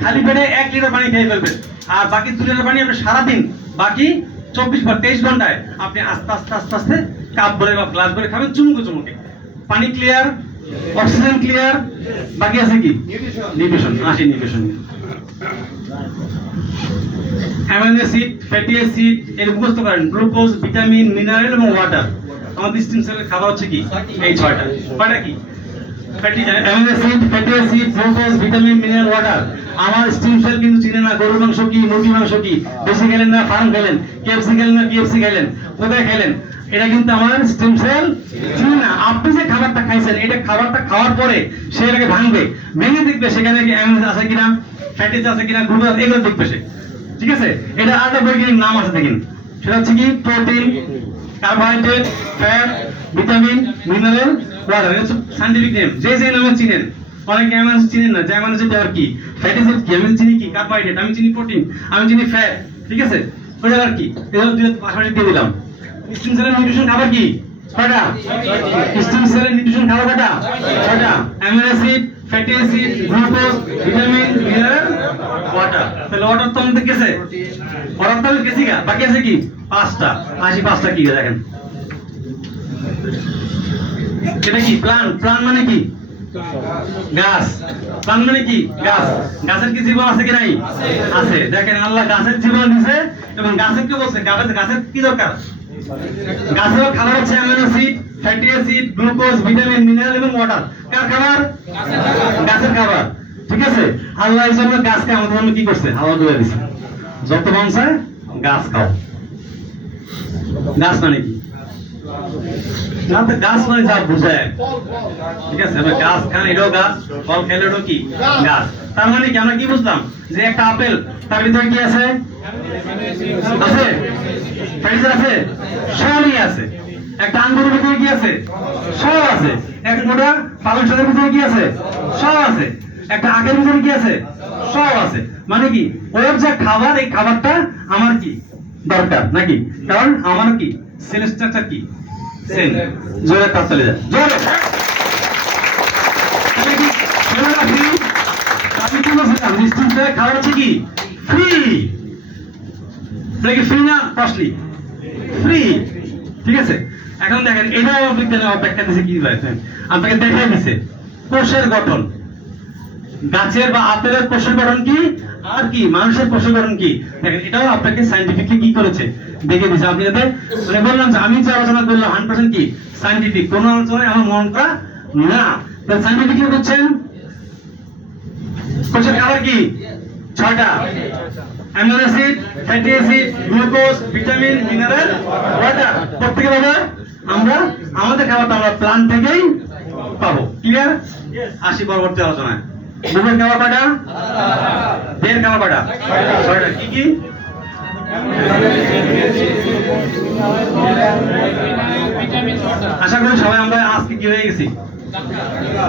খালি পেটে 1 লিটার পানি খেয়ে ফেলবেন, আর বাকি 2 লিটার পানি আপনি সারাদিন, বাকি 23 ঘন্টায় আপনি আস্তে আস্তে আস্তে আস্তে কাপ ভরে বা গ্লাস ভরে খাবেন, চুমুকে চুমুকে। পানি ক্লিয়ার, অক্সিজেন ক্লিয়ার, বাকি আছে কি? নিউট্রিশন। আসি nutrition. Amino acid, fatty acid এর মুখস্থ করেন, গ্লুকোজ, ভিটামিন, মিনারেল এবং ওয়াটার। আমাদের স্টেম সেলের খাবার হচ্ছে কি? এই 6টা। কয়টা কি? Fatty amino acid, fatty acid, glucose, vitamin, mineral, water. আমার স্টেম সেল কিন্তু চিনে না গরুর মাংস কি, মুরগির মাংস কি, দেশি খেলেন না ফার্ম খেলেন, কেএফসি খেলেন না পিএফসি খেলেন, কোথায় খেলেন, এটা কিন্তু আমার স্টেম সেল চিনে না। আপনি যে খাবারটা খাইছেন, এটা খাবারটা খাওয়ার পরে সে এটাকে ভাঙবে, ভেঙে দেখবে সেখানে কি অ্যামাইনো আছে কিনা, ফ্যাটি আছে কিনা, গ্লুকোজ এগুলো দেখবে সে, ঠিক আছে। এটা আলাদা বৈজ্ঞানিক নাম আছে দেখেন, সেটা হচ্ছে কি? Protein, carbohydrate, fat, vitamin, mineral, water. এটা সায়েন্টিফিক নেম। যে যে নামে চিনেন, অনেকে অ্যামাইনো চিনেন না, যে অ্যামাইনো অ্যাসিড আর কি, ফ্যাটি অ্যাসিড কি, আমি চিনি কি কার্বোহাইড্রেট, আমি চিনি প্রোটিন, আমি চিনি ফ্যাট, ঠিক আছে। ওটা আর কি, এগুলো দুই পাশাপাশি দিয়ে দিলাম। স্টেম সেলের নিউট্রিশন খাবার কি? 6টা। স্টেম সেলের নিউট্রিশন খাবার কয়টা? 6টা। Amino acid, fatty acid, glucose, vitamin, mineral, water. তাহলে ওয়াটার তো আমাদের গেছে, ওয়াটার তো গেছি গা, বাকি আছে কি? 5টা। আসি 5টা কি দেখেন। এটা কি? প্লান্ট। প্লান্ট মানে কি? গাছ। প্লান্ট মানে কি? গাছ। গাছের কি জীবন আছে কি নাই? আছে। দেখেন আল্লাহ গাছের জীবন দিয়েছে, এবং গাছের কি বলছে? গাছের কি দরকার? গাছের খাবার হচ্ছে amino acid, fatty acid, glucose, vitamin, mineral এবং ওয়াটার। কার খাবার? গাছের খাবার, ঠিক আছে। আল্লাহ এই জন্য গাছকে আমাদের জন্য কি করছে? হাওয়া দিয়ে দিচ্ছে। যত বংশায় গাছ খাও। গাছ মানে কি? গাছ মানে যা বুঝায়, ঠিক আছে। গাছ খান এটাও গাছ, ফল খেলে এটাও কি? গাছ। তার মানে কি আমরা কি বুঝলাম? যে একটা আপেল, তার ভিতরে কি আছে? আছে ফ্যাটি আছে, সবই আছে। একটা আঙ্গুরের ভিতরে কি আছে? সব আছে। একটা মোটা পালং শাকের ভিতরে কি আছে? সব আছে। একটা আখের ভিতরে কি আছে? সব আছে, মানে কি ওর যে খাবার, এই খাবারটা আমার কি দরকার নাকি, কারণ আমার কি সেল স্ট্রাকচার কি সেম। জোরে কাজ চলে যায়, জোরে। তাহলে কি ছেলেরা ফ্রি? আমি কি বলছিলাম স্টুডেন্টদের খাবার হচ্ছে কি ফ্রি, কি ফ্রি না কস্টলি? ফ্রি, ঠিক আছে। এখন দেখেন এটাও বিজ্ঞানে ব্যাখ্যা দিচ্ছে কি ভাই, আপনাকে দেখাই দিচ্ছে কোষের গঠন, গাছের বা আপেলের কোষের গঠন কি আর কি মানুষের কোষের গঠন কি, দেখেন এটাও আপনাকে সায়েন্টিফিকলি কি করেছে দেখে দিয়েছে। আপনি যাতে মানে বললাম যে আমি যে আলোচনা করলাম 100% কি সায়েন্টিফিক, কোন আলোচনায় আমার মন করা না, তাহলে সায়েন্টিফিকলি বুঝছেন কোষের খাবার কি 6টা, amino acid, fatty acid, glucose, vitamin, mineral, water. প্রত্যেকে পাবো আমরা, আমাদের খাবারটা আমরা প্লান্ট থেকেই পাবো। ক্লিয়ার? আসি পরবর্তী আলোচনায়। মুখের খাবার কয়টা? দেহের খাবার কয়টা? 6টা। কি কি? আশা করি সবাই আমরা আজকে কি হয়ে গেছি,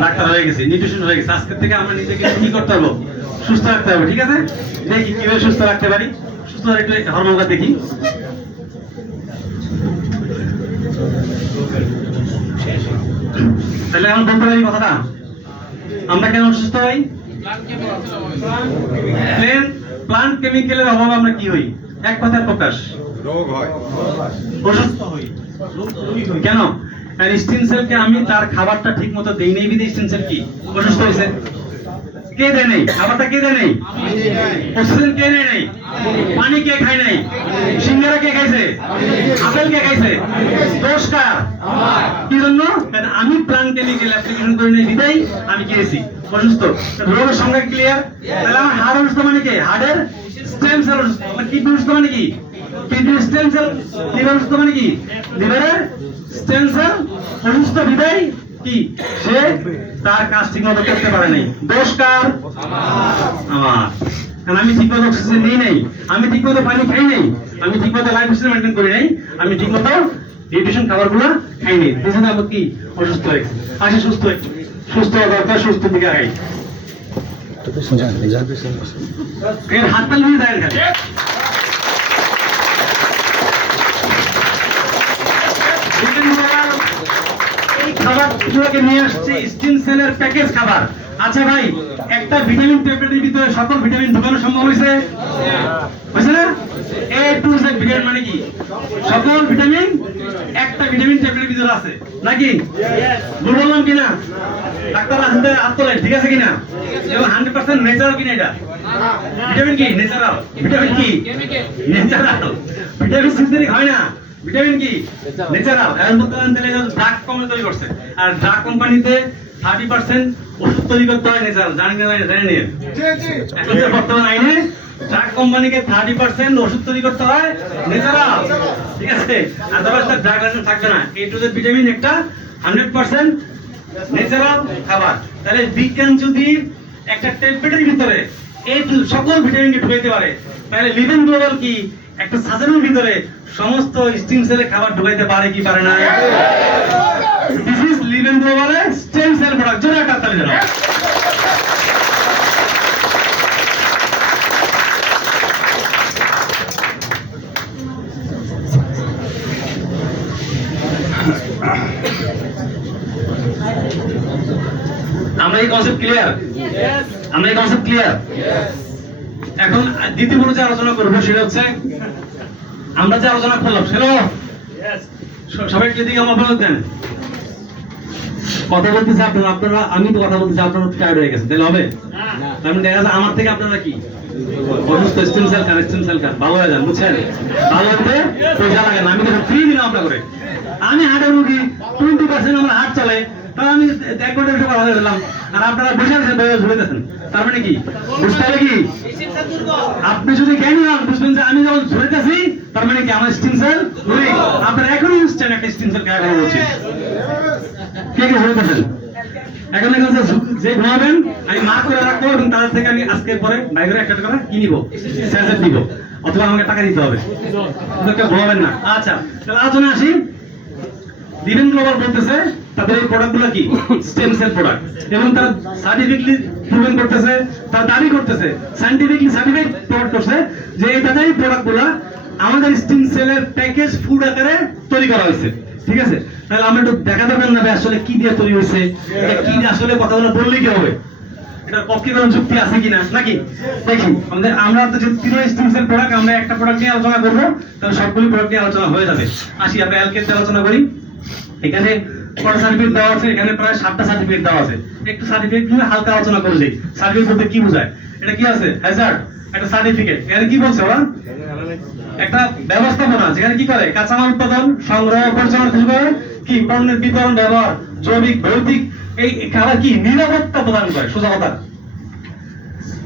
ডাক্তার হয়ে গেছি, নিউট্রিশন হয়ে গেছি। আজকের থেকে আমরা নিজেকে কি করতে পারবো, সুস্থ রাখতে হবে। ঠিক আছে, দেখি কিভাবে সুস্থ রাখতে পারি। সুস্থ একটু হরমোনটা দেখি। তাহলে এখন বলতে পারি কথাটা, আমরা কেন অসুস্থ হই? প্লান্ট কেমিক্যালের অভাবে আমরা কি হই? এক কথায় প্রকাশ, রোগ হয়, অসুস্থ হই, রোগী হই। কেন? কারণ স্টেম সেলকে আমি তার খাবারটা ঠিক মতো দেই নাই, বিধে স্টেম সেল কি অসুস্থ হয়েছে। কে দেয় নাই খাবারটা? কে দেয় নাই? অক্সিজেন কে নেয় নাই? পানি কে খায় নাই? সিঙ্গারা কে খাইছে? আপেল কে খাইছে? দোষ কার? কি জন্য? কারণ আমি প্লান্ট কেমিক্যাল অ্যাপ্লিকেশন করি নাই, বিধাই আমি কি হয়েছি অসুস্থ। রোগের সংজ্ঞা ক্লিয়ার? তাহলে আমার হাড় অসুস্থ মানে কি? হাড়ের স্টেম সেল অসুস্থ। কিডনি অসুস্থ মানে কি? কিডনির স্টেম সেল। লিভার অসুস্থ মানে কি? লিভারের স্টেম সেল অসুস্থ, বিধাই কি সে তার কাজ ঠিক মতো করতে পারে নাই। দোষ কার? আমার। কারণ আমি ঠিক মতো অক্সিজেন নিই নাই, আমি ঠিক মতো পানি খাই নাই, আমি ঠিক মতো লাইফস্টাইল মেনটেন করি নাই, আমি ঠিক মতো নিউট্রিশন খাবারগুলো খাই নাই, বুঝলেন? আমরা কি অসুস্থ হয়েছে। আসে সুস্থ হয়েছে, সুস্থ হওয়া দরকার, সুস্থ দিকে আগাই। এর হাত তাল নিয়ে দেয় খালি। এই খাবার গুলোকে নিয়ে আসছে স্টিম সেলের প্যাকেজ খাবার। আচ্ছা ভাই, একটা ভিটামিন ট্যাবলেটের ভিতরে সকল ভিটামিন ঢোকানো সম্ভব হয়েছে? হয়েছে না? এ টু জেড ভিটামিন মানে কি সকল ভিটামিন একটা ভিটামিন ট্যাবলেটের ভিতরে আছে নাকি? ভুল বললাম কিনা? ডাক্তার আসতে হাত তোলেন, ঠিক আছে কিনা? এবং 100% ন্যাচারাল কিনা এটা? ভিটামিন কি ন্যাচারাল? ভিটামিন কি ন্যাচারাল? ভিটামিন সিনথেটিক হয় না, ভিটামিন কি ন্যাচারাল। এখন বলতে পারেন তাহলে ড্রাগ কোম্পানি তৈরি করছে, আর ড্রাগ কোম্পানিতে 30% ওষুধ তৈরি করতে হয় ন্যাচারাল। জানেন না? জানেন না? এখন যে বর্তমান আইনে ড্রাগ কোম্পানিকে 30% ওষুধ তৈরি করতে হয় ন্যাচারাল, ঠিক আছে? আদারওয়াইজ তার ড্রাগ লাইসেন্স থাকবে না। এ টু জেড ভিটামিন একটা 100% ন্যাচারাল খাবার। তাহলে বিজ্ঞান যদি একটা ট্যাবলেটের ভিতরে এই সকল ভিটামিনকে ঢুকাইতে পারে, তাহলে লিভিং গ্লোবাল কি একটা সাজানোর ভিতরে সমস্ত স্টিম সেলের খাবার ঢুকাইতে পারে কি পারে না? দিস ইজ লিভিং গ্লোবালের স্টেম সেল প্রোডাক্ট। জোরে একটা তালি দাও। আমরা এই কনসেপ্ট ক্লিয়ার? আমরা এই কনসেপ্ট ক্লিয়ার? এখন দ্বিতীয় যে আলোচনা করবো সেটা হচ্ছে, আমরা যে আলোচনা করলাম সেটা সবাই যদি আমার বলে দেন কথা বলতেছে আপনারা, আমি তো কথা বলতেছি, আপনারা টায়ার্ড হয়ে গেছে, তাহলে হবে? তার মানে দেখা যাচ্ছে আমার থেকে আপনারা কি অসুস্থ স্টেম সেল খান, স্টেম সেল খান, ভালো হয়ে যান, বুঝছেন? ভালো হতে পয়সা লাগে না। আমি তো ফ্রি দিলাম আপনার করে। আমি হার্টের রুগী, 20% আমার হার্ট চলে, তাহলে আমি 1 ঘন্টা বেশি কথা দিলাম, আর আপনারা বসে আছেন ঝুলেতেছেন। তার মানে কি বুঝতে হবে কি? আপনি যদি জ্ঞানী হন বুঝবেন যে আমি যখন ঝুলেতেছি তার মানে কি আমার স্টিম সেল উইক। আপনারা এখনই বুঝছেন একটা স্টিম সেল কাজ করা উচিত। কে কে ঝুলেতেছেন? এখন যে ঘুমাবেন আমি মার্ক করে রাখবো, এবং তাদের থেকে আমি আজকের পরে বাইরে একটা করে কি নিব, স্যাজেট দিব, অথবা আমাকে টাকা দিতে হবে। ঘুমাবেন না। আচ্ছা, তাহলে আলোচনা আসি। লিভিং গ্লোবাল বলতেছে তাদের এই প্রোডাক্টগুলো কি স্টেম সেল প্রোডাক্ট, এবং তারা সার্টিফিকেটলি প্রুভেন করতেছে, তারা দাবি করতেছে, সায়েন্টিফিকলি সার্টিফাইড প্রোডাক্ট করছে যে এই তাদের এই প্রোডাক্টগুলো আমাদের স্টেম সেলের প্যাকেজ ফুড আকারে তৈরি করা হয়েছে। ঠিক আছে, তাহলে আমরা একটু দেখা দেবেন না আসলে কি দিয়ে তৈরি হয়েছে, এটা কি দিয়ে আসলে কথাগুলো বললে কি হবে, এটার পক্ষে কোনো যুক্তি আছে কিনা নাকি দেখি। আমরা তো যে তিন স্টেম সেল প্রোডাক্ট, আমরা একটা প্রোডাক্ট নিয়ে আলোচনা করবো, তাহলে সবগুলি প্রোডাক্ট নিয়ে আলোচনা হয়ে যাবে। আসি আমরা অ্যালকেট নিয়ে আলোচনা করি। এখানে কটা সার্টিফিকেট দেওয়া আছে? এখানে প্রায় 7টা সার্টিফিকেট দেওয়া আছে। একটু সার্টিফিকেট নিয়ে হালকা আলোচনা করে যাই। সার্টিফিকেট বলতে কি বোঝায়? এটা কি আছে? হ্যাজার্ড একটা সার্টিফিকেট। এখানে কি বলছে ওরা? একটা ব্যবস্থাপনা যেখানে কি করে কাঁচামাল উৎপাদন, সংগ্রহ, পরিচালনা শুরু করে কি পণ্যের বিতরণ, ব্যবহার, জৈবিক, ভৌতিক এই খাবার কি নিরাপত্তা প্রদান করে। সোজা কথা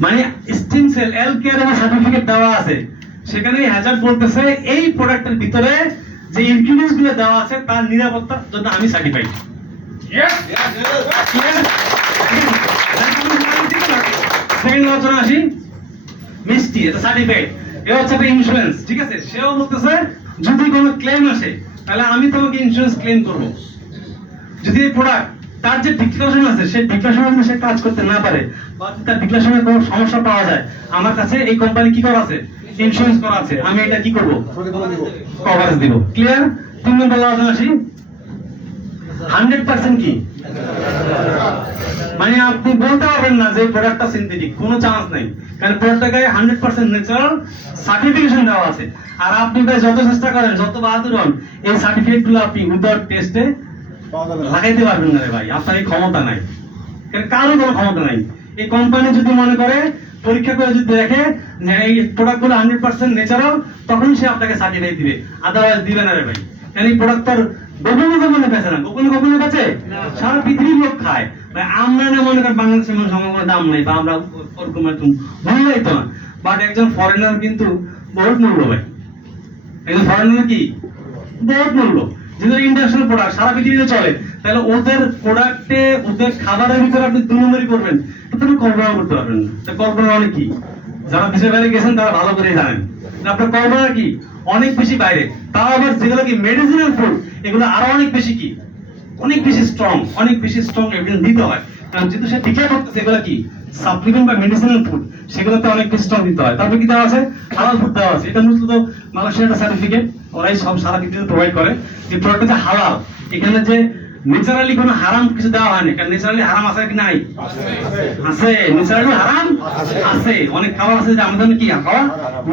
মানে স্টিম সেল এলকেআর এর সার্টিফিকেট দেওয়া আছে, সেখানে হ্যাজার্ড বলতেছে এই প্রোডাক্টের ভিতরে যে ইনগ্রেডিয়েন্টস গুলো দেওয়া আছে তার নিরাপত্তার জন্য আমি সার্টিফাইড। সেকেন্ড আলোচনা আসি, মিষ্টি এটা সার্টিফাইড, এ হচ্ছে একটা ইন্স্যুরেন্স। ঠিক আছে, সেও বলতেছে যদি কোনো ক্লেম আসে তাহলে আমি তোমাকে ইন্স্যুরেন্স ক্লেম করব। যদি এই প্রোডাক্ট তার যে ডিক্লারেশন আছে সেই ডিক্লারেশন অনুযায়ী সে কাজ করতে না পারে বা তার ডিক্লারেশনে কোনো সমস্যা পাওয়া যায়, আমার কাছে এই কোম্পানি কি করা আছে? ইন্স্যুরেন্স করা আছে, আমি এটা কি করব? কভারেজ দিব। ক্লিয়ার? 3 নম্বর আলোচনা আসি, 100% কি মানে আপনি বলতে পারবেন না যে প্রোডাক্টটা সিনথেটিক, কোনো চান্স নাই, কারণ প্রোডাক্টটা গায়ে 100% ন্যাচারাল সার্টিফিকেশন দেওয়া আছে। আর আপনি ভাই যত চেষ্টা করেন, যত বাহাদুর হন, এই সার্টিফিকেটগুলো আপনি উইদাউট টেস্টে লাগাইতে পারবেন না রে ভাই, আপনার এই ক্ষমতা নাই, কারো কোনো ক্ষমতা নাই। এই কোম্পানি যদি মনে করে পরীক্ষা করে যদি দেখে যে এই প্রোডাক্টগুলো 100% ন্যাচারাল, তখন সে আপনাকে সার্টিফাই দিবে, আদারওয়াইজ দিবে না রে ভাই। কারণ এই প্রোডাক্ট তার গোপনে বেচে না, গোপনে বেচে সারা পৃথিবীর লোক খায় ভাই। আমরা না মনে করেন বাংলাদেশের মানুষ আমার কোনো দাম নাই বা আমরা ওরকম একদম মূল্যই তো না, বাট একজন ফরেনার কিন্তু বহুত মূল্য ভাই। একজন ফরেনার কি বহুত মূল্য, যেহেতু ইন্টারন্যাশনাল প্রোডাক্ট সারা পৃথিবীতে চলে, তাহলে ওদের প্রোডাক্টে ওদের খাবারের ভিতরে আপনি 2 নম্বরই করবেন, এটা তো কল্পনা করতে পারবেন না। কল্পনা অনেক কি, যারা দেশের বাইরে গেছেন তারা ভালো করে জানেন আপনার কল্পনা কি অনেক বেশি বাইরে। তাও আবার যেগুলো কি মেডিসিনাল ফুড, এগুলো আরো অনেক বেশি কি, অনেক বেশি স্ট্রং এভিডেন্স দিতে হয়, কারণ যেহেতু সে ডিক্লেয়ার করতেছে এগুলো কি সাপ্লিমেন্ট বা মেডিসিনাল ফুড, সেগুলোতে অনেক বেশি স্ট্রং দিতে হয়। তারপরে কি দেওয়া আছে? হালাল ফুড দেওয়া আছে। এটা মূলত মালয়েশিয়ার একটা সার্টিফিকেট, ওরাই সব সারা পৃথিবীতে প্রোভাইড করে যে প্রোডাক্টটা যে হালাল, এখানে যে ন্যাচারালি কোনো হারাম কিছু দেওয়া হয়নি। কারণ ন্যাচারালি হারাম আছে কি নাই? আছে, ন্যাচারালি হারাম আছে। অনেক খাবার আছে যে আমাদের কি খাওয়া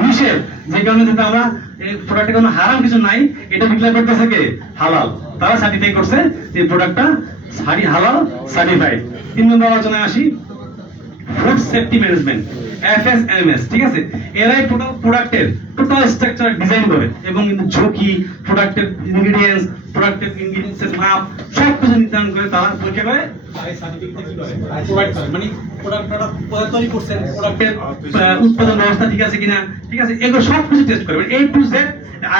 নিষেধ, যে কারণে যদি আমরা এই প্রোডাক্টে কোনো হারাম কিছু নাই, এটা ডিক্লেয়ার করতেছে কে? হালাল, তারা সার্টিফাই করছে যে প্রোডাক্টটা হালাল সার্টিফাইড। 3 নম্বর আলোচনায় আসি, ফুড সেফটি ম্যানেজমেন্ট, FSMS। ঠিক আছে, এরাই টোটাল প্রোডাক্টের টোটাল স্ট্রাকচার ডিজাইন করে এবং কিন্তু ঝুঁকি, প্রোডাক্টের ইনগ্রেডিয়েন্টসের মাপ সব কিছু নির্ধারণ করে, তারা পরীক্ষা করে এই সার্টিফিকেট কি করে প্রোভাইড করে। মানে প্রোডাক্টটা তৈরি করছেন, প্রোডাক্টের উৎপাদন ব্যবস্থা ঠিক আছে কিনা, ঠিক আছে, এগুলো সব কিছু টেস্ট করে, A to Z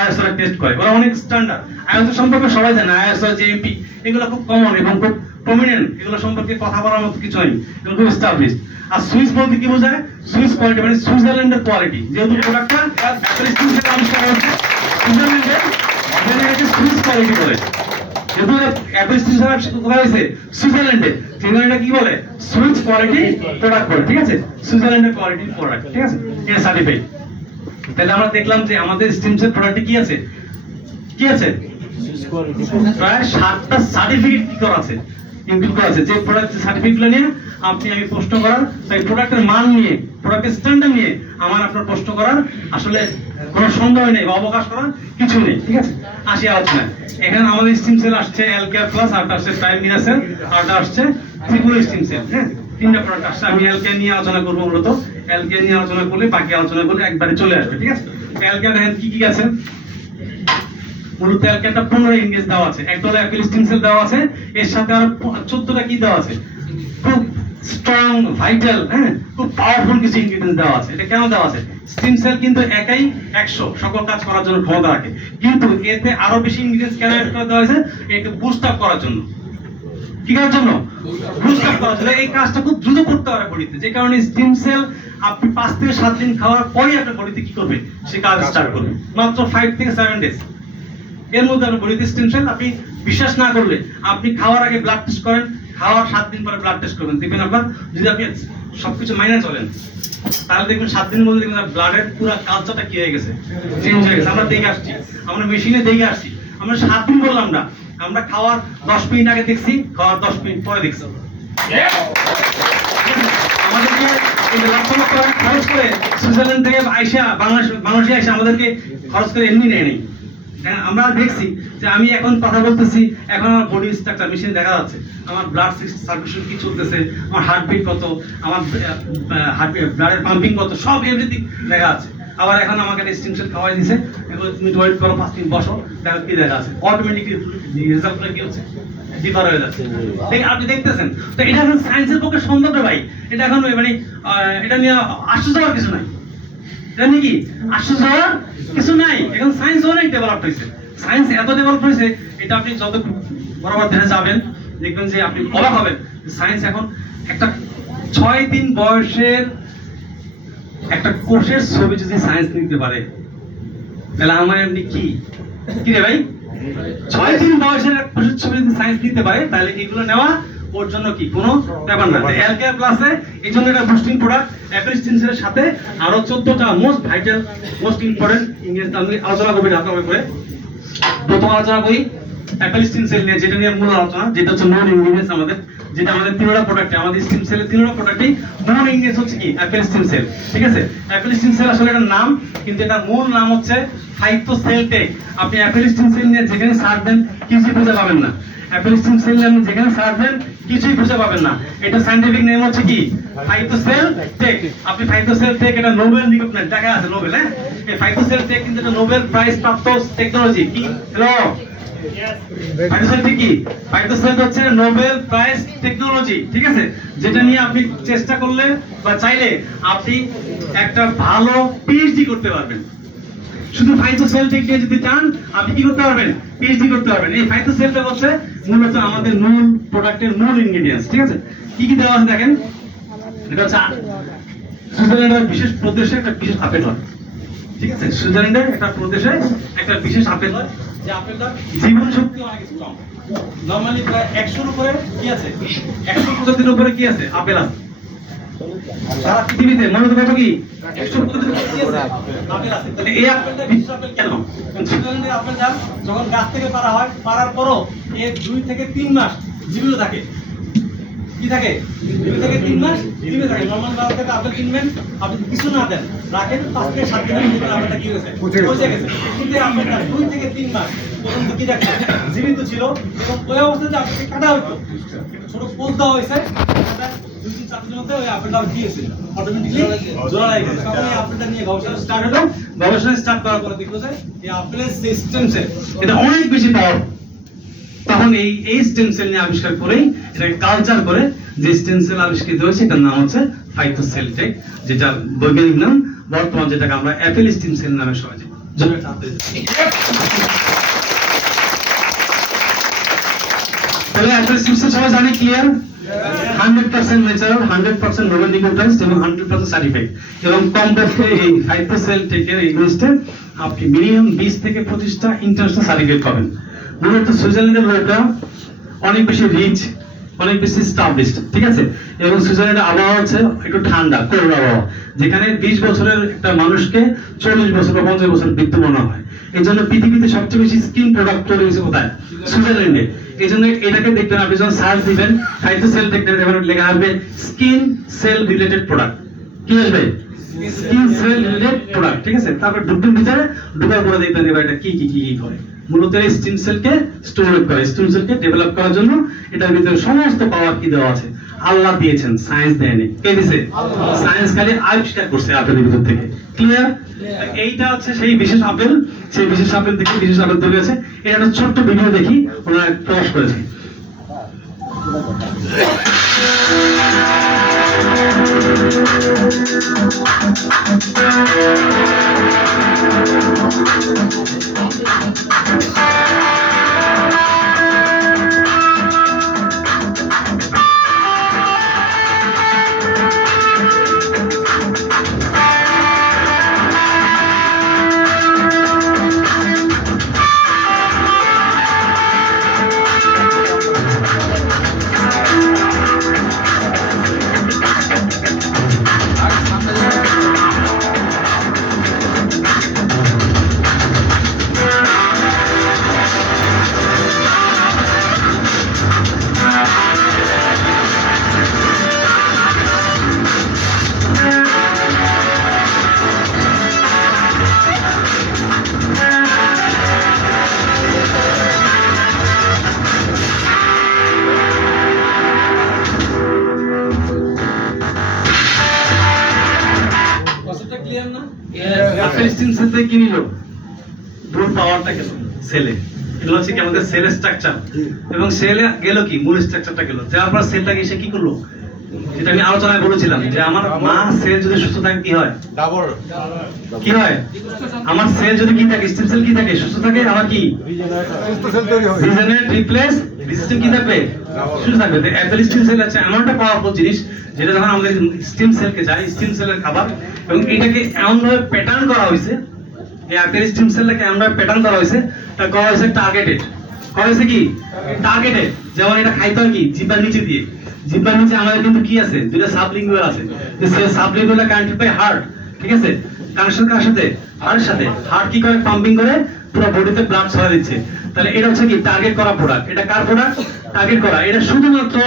ISO test করে। ওরা অনেক স্ট্যান্ডার্ড। ISO সম্পর্কে সবাই জানে, ISO JMP এগুলো খুব কমন এবং খুব প্রমিনেন্ট, এগুলো সম্পর্কে কথা বলার মতো কিছু নেই, এগুলো খুব এস্টাবলিশড। আর সুইস বলতে কি বোঝায়? সুইস কোয়ালিটি মানে সুইজারল্যান্ডের কোয়ালিটি। যেহেতু প্রোডাক্টটা আবিষ্কার হচ্ছে সুইজারল্যান্ডে, এটাকে সুইস কোয়ালিটি বলে। যেহেতু সুইজারল্যান্ডে, এটা কি বলে? সুইস কোয়ালিটি প্রোডাক্ট বলে। ঠিক আছে, সুইজারল্যান্ডের কোয়ালিটি প্রোডাক্ট। ঠিক আছে, এটা সার্টিফাইড। তাহলে আমরা দেখলাম যে আমাদের স্টিমসের প্রোডাক্টে কি আছে, প্রায় 7টা সার্টিফিকেট কি করা আছে, ইনক্লুড করা আছে। যে প্রোডাক্ট সার্টিফিকেটগুলো নিয়ে আমি প্রশ্ন করার, তাই প্রোডাক্টের মান নিয়ে, প্রোডাক্টের স্ট্যান্ডার্ড নিয়ে আপনার প্রশ্ন করার আসলে কোনো সন্দেহ নেই বা অবকাশ করার কিছু নেই। ঠিক আছে, আসি আলোচনায়। এখানে আমাদের স্টিম সেল আসছে এলকেআর প্লাস, আরটা আসছে প্রাইম মিনাসেল, আরটা আসছে ত্রিপুরা স্টিম সেল। হ্যাঁ, 3টা প্রোডাক্ট আসছে। আমি এলকেআর নিয়ে আলোচনা করবো মূলত। এলকেআর নিয়ে আলোচনা করলে বাকি আলোচনা করলে একবারে চলে আসবে। ঠিক আছে, এলকেআর দেখেন কি আছে। মূলত এলকেআরটা 15 ইনগ্রেডিয়েন্টস দেওয়া আছে, একটা হলো অ্যাপিল স্টিম সেল দেওয়া আছে, এর সাথে আর 14টা কি দেওয়া আছে, খুব স্ট্রং, ভাইটাল, হ্যাঁ, খুব পাওয়ারফুল কিছু ইনগ্রেডিয়েন্টস দেওয়া আছে। এটা কেন দেওয়া আছে? স্টিম সেল কিন্তু একাই 100 সকল কাজ করার জন্য ক্ষমতা রাখে, কিন্তু এতে আরো বেশি ইনগ্রেডিয়েন্টস কেন অ্যাড করে দেওয়া হয়েছে? একে বুস্ট আপ করার জন্য। কি করার জন্য? বুস্ট আপ করার জন্য। এই কাজটা খুব দ্রুত করতে পারে বডিতে, যে কারণে স্টিম সেল আপনি 5 থেকে 7 দিন খাওয়ার পরেই আপনার বডিতে কি করবে? সে কাজ স্টার্ট করবে, মাত্র 5 থেকে 7 ডেজ। এর মধ্যে আপনার বডিতে স্টিম সেল আপনি বিশ্বাস না করলে আপনি খাওয়ার আগে ব্লাড টেস্ট করেন, খাওয়ার 7 দিন পরে ব্লাড টেস্ট করবেন, দেখবেন আপনার যদি আপনি সবকিছু মাইনে চলেন তাহলে দেখবেন 7 দিনের মধ্যে দেখবেন ব্লাডের পুরো কালচারটা কি হয়ে গেছে, চেঞ্জ হয়ে গেছে। আমরা দেখে আসছি, আমরা মেশিনে দেখে আসছি, আমরা 7 দিন বললাম না, আমরা খাওয়ার 10 মিনিট আগে দেখছি, খাওয়ার 10 মিনিট পরে দেখছি। আমাদেরকে এই লাখ লাখ টাকা খরচ করে সুইজারল্যান্ড থেকে আইসা বাংলাদেশে আইসা আমাদেরকে খরচ করে এমনি নেয় নেই। আমরা দেখছি যে আমি এখন কথা বলতেছি, এখন আমার বডি স্ট্রাকচার মেশিনে দেখা যাচ্ছে, আমার ব্লাড সার্কুলেশন কি চলতেছে, আমার হার্টবিট কত, আমার ব্লাডের পাম্পিং কত, সব এভরিথিং দেখা যাচ্ছে। আবার এখন আমাকে একটা স্টিমসেল খাওয়াই দিছে, এখন তুমি ওয়েট করো 5 দিন বসো, দেখো কি দেখা আছে, অটোমেটিকলি রেজাল্টটা কি হচ্ছে, ডিফার হয়ে যাচ্ছে। আপনি দেখতেছেন তো এটা এখন সায়েন্সের পক্ষে সম্ভব না ভাই, এটা এখন মানে এটা নিয়ে আশ্চর্য হওয়ার কিছু নাই, এটা নিয়ে কি আশ্চর্য হওয়ার কিছু নাই। এখন সায়েন্স অনেক ডেভেলপ হয়েছে, সায়েন্স এত ডেভেলপ হয়েছে, এটা আপনি যত বরাবর দেশে যাবেন দেখবেন যে আপনি অবাক হবেন। সায়েন্স এখন একটা 6 দিন বয়সের একটা কোষের ছবি যদি সায়েন্স নিতে পারে তাহলে আমার এমনি কি রে ভাই, 6 দিন বয়সের একটা কোষের ছবি যদি সায়েন্স নিতে পারে তাহলে এগুলো নেওয়া ওর জন্য কি কোনো ব্যাপার না। হেলথকেয়ার প্লাসে এই জন্য একটা বুস্টিং প্রোডাক্ট অ্যাপেল স্টিমসেলের সাথে আরো 14টা মোস্ট ভাইটাল মোস্ট ইম্পর্টেন্ট ইংরেজি আমি আলোচনা করবেন আপনাদের করে। প্রথম আলোচনা করি অ্যাপেল স্টিমসেল নিয়ে, যেটা নিয়ে মূল আলোচনা, যেটা হচ্ছে নন ইনগ্রেডিয়েন্টস আমাদের, যেটা আমাদের 3টা প্রোডাক্টে, আমাদের স্টিমসেলের 3টা প্রোডাক্টই নন ইনগ্রেডিয়েন্টস হচ্ছে কি অ্যাপেল স্টিমসেল। ঠিক আছে, অ্যাপেল স্টিমসেল আসলে একটা নাম, কিন্তু এটা মূল নাম হচ্ছে ফাইটোসেলটেক। আপনি অ্যাপেল স্টিমসেল নিয়ে যেখানে সার্চ দেন কিছুই খুঁজে পাবেন না, অ্যাপেল স্টিমসেল নিয়ে আপনি যেখানে সার্চ দেন কিছুই খুঁজে পাবেন না। এটা সায়েন্টিফিক নেম হচ্ছে কি ফাইটোসেলটেক। আপনি ফাইটোসেলটেক, এটা নোবেল রিকগনাইজড, দেখা আছে নোবেল, হ্যাঁ, এই ফাইটোসেলটেক কিন্তু এটা নোবেল প্রাইজ প্রাপ্ত টেকনোলজি। কি হ্যালো, ফাইটোসেলটেক কি? ফাইটোসেলটেক হচ্ছে নোবেল প্রাইজ টেকনোলজি, ঠিক আছে, যেটা নিয়ে আপনি চেষ্টা করলে বা চাইলে আপনি একটা ভালো পিএইচডি করতে পারবেন। শুধু ফাইটোসেলটেক দিয়ে যদি চান আপনি কি করতে পারবেন, পিএইচডি করতে পারবেন। এই ফাইটোসেলটেক হচ্ছে মূলত আমাদের মূল প্রোডাক্টের মূল ইনগ্রেডিয়েন্টস। ঠিক আছে, কি কি দেওয়া আছে দেখেন, এটা হচ্ছে সুইজারল্যান্ডের বিশেষ প্রদেশে একটা বিশেষ আপেল হয়। ঠিক আছে, সুইজারল্যান্ডের একটা প্রদেশে একটা বিশেষ আপেল হয়, যে আপেলটা জীবন শক্তি অনেক স্ট্রং। নরমালি প্রায় 100-এর উপরে কি আছে, 100 প্রজাতির উপরে কি আছে, আপেল আছে সারা পৃথিবীতে। মনে তো কত কি 100 প্রজাতির উপরে কি আছে, আপেল আছে। তাহলে এই আপেলটা বিশেষ আপেল কেন? কারণ সুইজারল্যান্ডের আপেলটা যখন গাছ থেকে পাড়া হয়, পাড়ার পরও এর 2 থেকে 3 মাস জীবিত থাকে। কি থাকে, 2 থেকে 3 মাস জীবিত থাকে। নরমাল বাজার থেকে আপেল কিনবেন, আপনি কিছু না দেন, রাখেন 5 থেকে 7 দিনের মধ্যে আপেলটা কি হয়েছে, পচে গেছে। কিন্তু এই আপেলটা 2 থেকে 3 মাস পর্যন্ত কি থাকে, জীবিত ছিল, এবং ওই অবস্থাতে আপেলকে কাটা হতো, ছোট পোজ দেওয়া হয়েছে, 2-3-4 দিনের মধ্যে ওই আপেলটা দিয়েছে, অটোমেটিক্যালি জোড়া লাগে গেছে। তখন এই আপেলটা নিয়ে গবেষণা স্টার্ট হলো। গবেষণা স্টার্ট করার পরে দেখলো যে এই আপেলের সিস্টেম সেল এটা অনেক বেশি পাওয়ারফুল। তখন এই স্টেম সেল নিয়ে আবিষ্কার করেই এটাকে কালচার করে যে স্টেম সেল আবিষ্কৃত হয়েছে, এটার নাম হচ্ছে ফাইটোসেলটেক, যেটা বৈজ্ঞানিক নাম, বর্তমান যেটাকে আমরা অ্যাপেল স্টেম সেল নামে সহজে জন্য তাহলে অ্যাপেল স্টেম সেল সবাই জানে, ক্লিয়ার? 100% ন্যাচারাল, 100% নোবেল রিকগনাইজড এবং 100% সার্টিফাইড। এবং কমপক্ষে এই ফাইটোসেলটেকের এই লিস্টে আপনি মিনিমাম 20 থেকে 25টা ইন্টারন্যাশনাল সার্টিফিকেট পাবেন। মূলত সুইজারল্যান্ডের লোকরা অনেক বেশি রিচ, অনেক বেশি স্টাবলিশড, ঠিক আছে, এবং সুইজারল্যান্ডের আবহাওয়া হচ্ছে একটু ঠান্ডা কোল্ড আবহাওয়া, যেখানে 20 বছরের একটা মানুষকে 40 বছর বা 50 বছর মৃত্যুবরণ হয়। এই জন্য পৃথিবীতে সবচেয়ে বেশি স্কিন প্রোডাক্ট তৈরি হয়েছে কোথায়, সুইজারল্যান্ডে। এই জন্য এটাকে দেখবেন, আপনি যখন সার্চ দিবেন ফাইটোসেল দেখবেন, লেখা আসবে স্কিন সেল রিলেটেড প্রোডাক্ট। কি আসবে, স্কিন সেল রিলেটেড প্রোডাক্ট, ঠিক আছে। তারপর ঢুকবেন ভিতরে, ঢুকার পরে দেখবেন এবার এটা কি কি কি কি করে। মূলত এই স্টেম সেলকে স্টোরেজ করে, স্টেম সেলকে ডেভেলপ করার জন্য এটার ভিতরে সমস্ত পাওয়ার কি দেওয়া আছে, আল্লাহ দিয়েছেন, সায়েন্স দেয়নি। কে দিয়েছে? সায়েন্স খালি আবিষ্কার করছে আপেলের ভিতর থেকে। ক্লিয়ার? এইটা হচ্ছে সেই বিশেষ আপেল, সেই বিশেষ আপেল থেকে বিশেষ আপেল তৈরি আছে। এটা একটা ছোট্ট ভিডিও দেখি, ওনারা প্রকাশ করেছে। স্টিম সেল থেকে কি নিল? ব্রুট পাওয়ারটা গেল সেলে। এগুলো হচ্ছে কি আমাদের সেলের স্ট্রাকচার, এবং সেলে গেল কি মূল স্ট্রাকচারটা গেল, যার পর সেলটাকে এসে কি করলো, যেটা আমি আলোচনায় বলেছিলাম যে আমার মা সেল যদি সুস্থ থাকে কি হয়, কি হয়, আমার সেল যদি কি থাকে, স্টিম সেল কি থাকে, সুস্থ থাকে, আমার কি রিজেনারেট, রিপ্লেস, রেজিস্ট্যান্ট কি থাকবে, সুস্থ থাকবে। তো অ্যাপেল স্টিম সেল আছে এমন একটা পাওয়ারফুল জিনিস, যেটা যখন আমাদের স্টিম সেলকে যায়, স্টিম সেলের খাবার, এবং এটাকে এমন ভাবে প্যাটার্ন করা হয়েছে, এই অ্যাপেল স্টিম সেলটাকে এমন ভাবে প্যাটার্ন করা হয়েছে, তা করা হয়েছে টার্গেটেড, করা হয়েছে কি টার্গেটেড। যেমন এটা খাইতে হয় কি জিহ্বার নিচে দিয়ে, জিহ্বার নিচে আমাদের কিন্তু কি আছে, দুইটা সাবলিঙ্গুয়াল আছে, যে সাবলিঙ্গুয়াল কানেক্টেড বাই হার্ট, ঠিক আছে, কানেকশন কার সাথে, হার্টের সাথে। হার্ট কি করে, পাম্পিং করে পুরো বডিতে ব্লাড ছড়া দিচ্ছে। তাহলে এটা হচ্ছে কি টার্গেট করা প্রোডাক্ট। এটা কার প্রোডাক্ট, টার্গেট করা। এটা শুধুমাত্র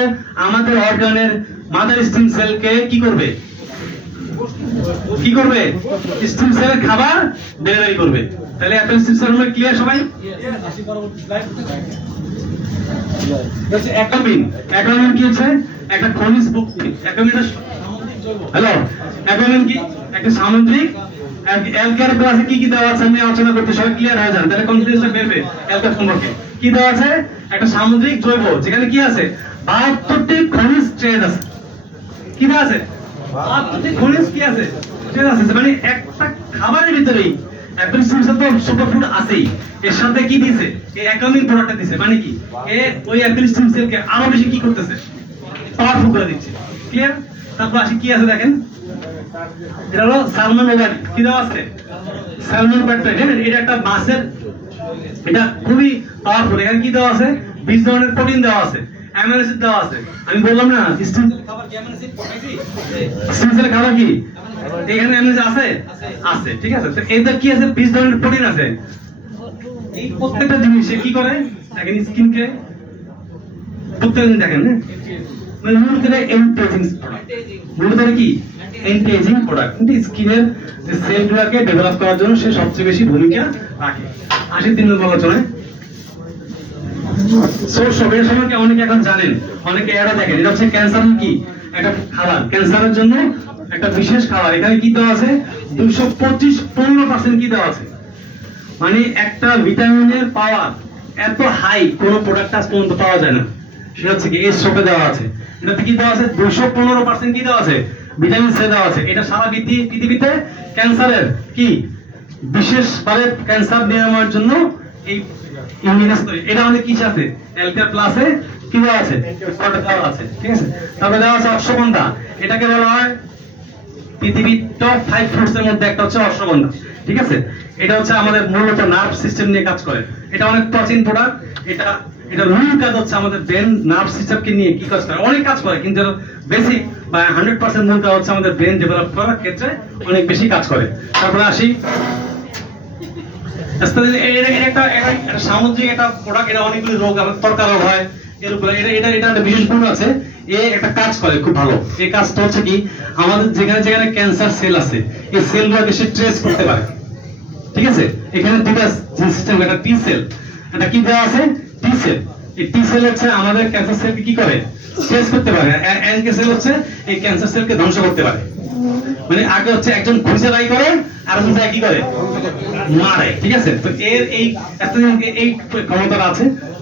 আমাদের অর্গানের মাদার স্টিম সেলকে কি করবে, কি করবে, স্টিম সেলের খাবার ডেলিভারি করবে। তাহলে অ্যাপেল স্টিম সেল হলো ক্লিয়ার সবাই? অ্যাকামিন, অ্যাকামিন কি হচ্ছে, একটা খনিজ ভুক্তি। অ্যাকামিন, হ্যালো, অ্যাকামিন কি একটা সামুদ্রিক। অ্যালকার ক্লাসে কি কি দেওয়া আছে আমি আলোচনা করতে, সবাই ক্লিয়ার হয়ে যান, তাহলে কনফিডেন্সটা বেরবে। অ্যালকার সম্পর্কে কি দেওয়া আছে, একটা সামুদ্রিক জৈব, যেখানে কি আছে 72টি খনিজ ট্রেন আছে। কি দেওয়া আছে, 72টি খনিজ কি আছে, ট্রেন আছে। মানে একটা খাবারের ভিতরেই অ্যাপেল স্টিম সেল তো সুপারফুড আছেই, এর সাথে কি দিয়েছে, এই অ্যাকামিন প্রোডাক্টটা দিয়েছে। মানে কি, এ ওই অ্যাপেল স্টিম সেলকে আরো বেশি কি করতেছে, পাওয়ারফুল করে দিচ্ছে। ক্লিয়ার? তারপর আসি কি আছে দেখেন, এটা হলো সালমন ওভার, কি দেওয়া আছে, সালমন ব্যাটারি। এটা একটা মাছের, এটা খুবই পাওয়ারফুল। এখানে কি দেওয়া আছে, 20 ধরনের প্রোটিন দেওয়া আছে, অ্যামিনো অ্যাসিড দেওয়া আছে। আমি বললাম না স্টিম সেল খাবার কি, অ্যামিনো অ্যাসিড পটাইছি, স্টিম সেল খাবার কি, এখানে অ্যামিনো অ্যাসিড আছে, আছে, ঠিক আছে। তো এতে কি আছে, 20 ধরনের প্রোটিন আছে। এই প্রত্যেকটা জিনিসে কি করে দেখেন, স্কিনকে প্রত্যেকদিন দেখেন, মানে মূলত এটা এন্টিএজিং প্রোডাক্ট, মূলত এটা কি এন্টিএজিং প্রোডাক্ট, কিন্তু স্কিনের যে সেলগুলোকে ডেভেলপ করার জন্য সে সবচেয়ে বেশি ভূমিকা রাখে। 80 নম্বর আলোচনায় সোর্স অফ, এর সম্পর্কে অনেকে এখন জানেন, অনেকে এরা দেখেন। এটা হচ্ছে ক্যান্সার কি একটা খাবার, ক্যান্সারের জন্য একটা বিশেষ খাবার। এখানে কি দেওয়া আছে, 225-15% কি দেওয়া আছে। মানে একটা ভিটামিনের পাওয়ার এত হাই কোন প্রোডাক্ট আজ পর্যন্ত পাওয়া যায় না। সেটা হচ্ছে কি এই সোপে দেওয়া আছে। এটাতে কি দেওয়া আছে, 215% কি দেওয়া আছে, ভিটামিন সি দেওয়া আছে। এটা সারা পৃথিবীতে ক্যান্সারের কি বিশেষভাবে ক্যান্সার নিরাময়ের জন্য এই ইমিউনোস্টোরি, এটা আমাদের কি আছে, অ্যালকার প্লাসে কি দেওয়া আছে, প্রোডাক্ট দেওয়া আছে, ঠিক আছে। তারপরে দেওয়া আছে অশ্বগন্ধা। এটাকে বলা হয় পৃথিবীর টপ 5 ফ্রুটস এর মধ্যে একটা হচ্ছে অশ্বগন্ধা, ঠিক আছে। এটা হচ্ছে আমাদের মূলত নার্ভ সিস্টেম নিয়ে কাজ করে। এটা অনেক প্রাচীন প্রোডাক্ট। এটা মূল কাজ হচ্ছে আমাদের ব্রেন নার্ভ সিস্টেমকে নিয়ে কি কাজ করে, অনেক কাজ করে, কিন্তু বেসিক বা 100% মূল কাজ হচ্ছে আমাদের ব্রেন ডেভেলপ করার ক্ষেত্রে অনেক বেশি কাজ করে। তারপরে আসি একটা সামুদ্রিক একটা প্রোডাক্ট। এটা অনেকগুলি রোগ, আমাদের ত্বকা রোগ হয়, এর উপরে এটা একটা বিশেষ গুণ আছে। একটা কাজ করে খুব ভালো। এই কাজটা হচ্ছে কি, আমাদের যেখানে যেখানে ক্যান্সার সেল আছে, এই সেলগুলোকে সে ট্রেস করতে পারে, ঠিক আছে। এখানে দুটো সিস্টেম, একটা টি সেল, একটা কি দেওয়া আছে, টি সেল। এই টি সেল হচ্ছে আমাদের ক্যান্সার সেলকে কি করে, ট্রেস করতে পারে। এনকে সেল হচ্ছে এই ক্যান্সার সেলকে ধ্বংস করতে পারে। মানে আগে হচ্ছে একজন খুঁজে বাই করে আর খুঁজে কি করে, মারে, ঠিক আছে। তো এর এই ক্ষমতাটা আছে।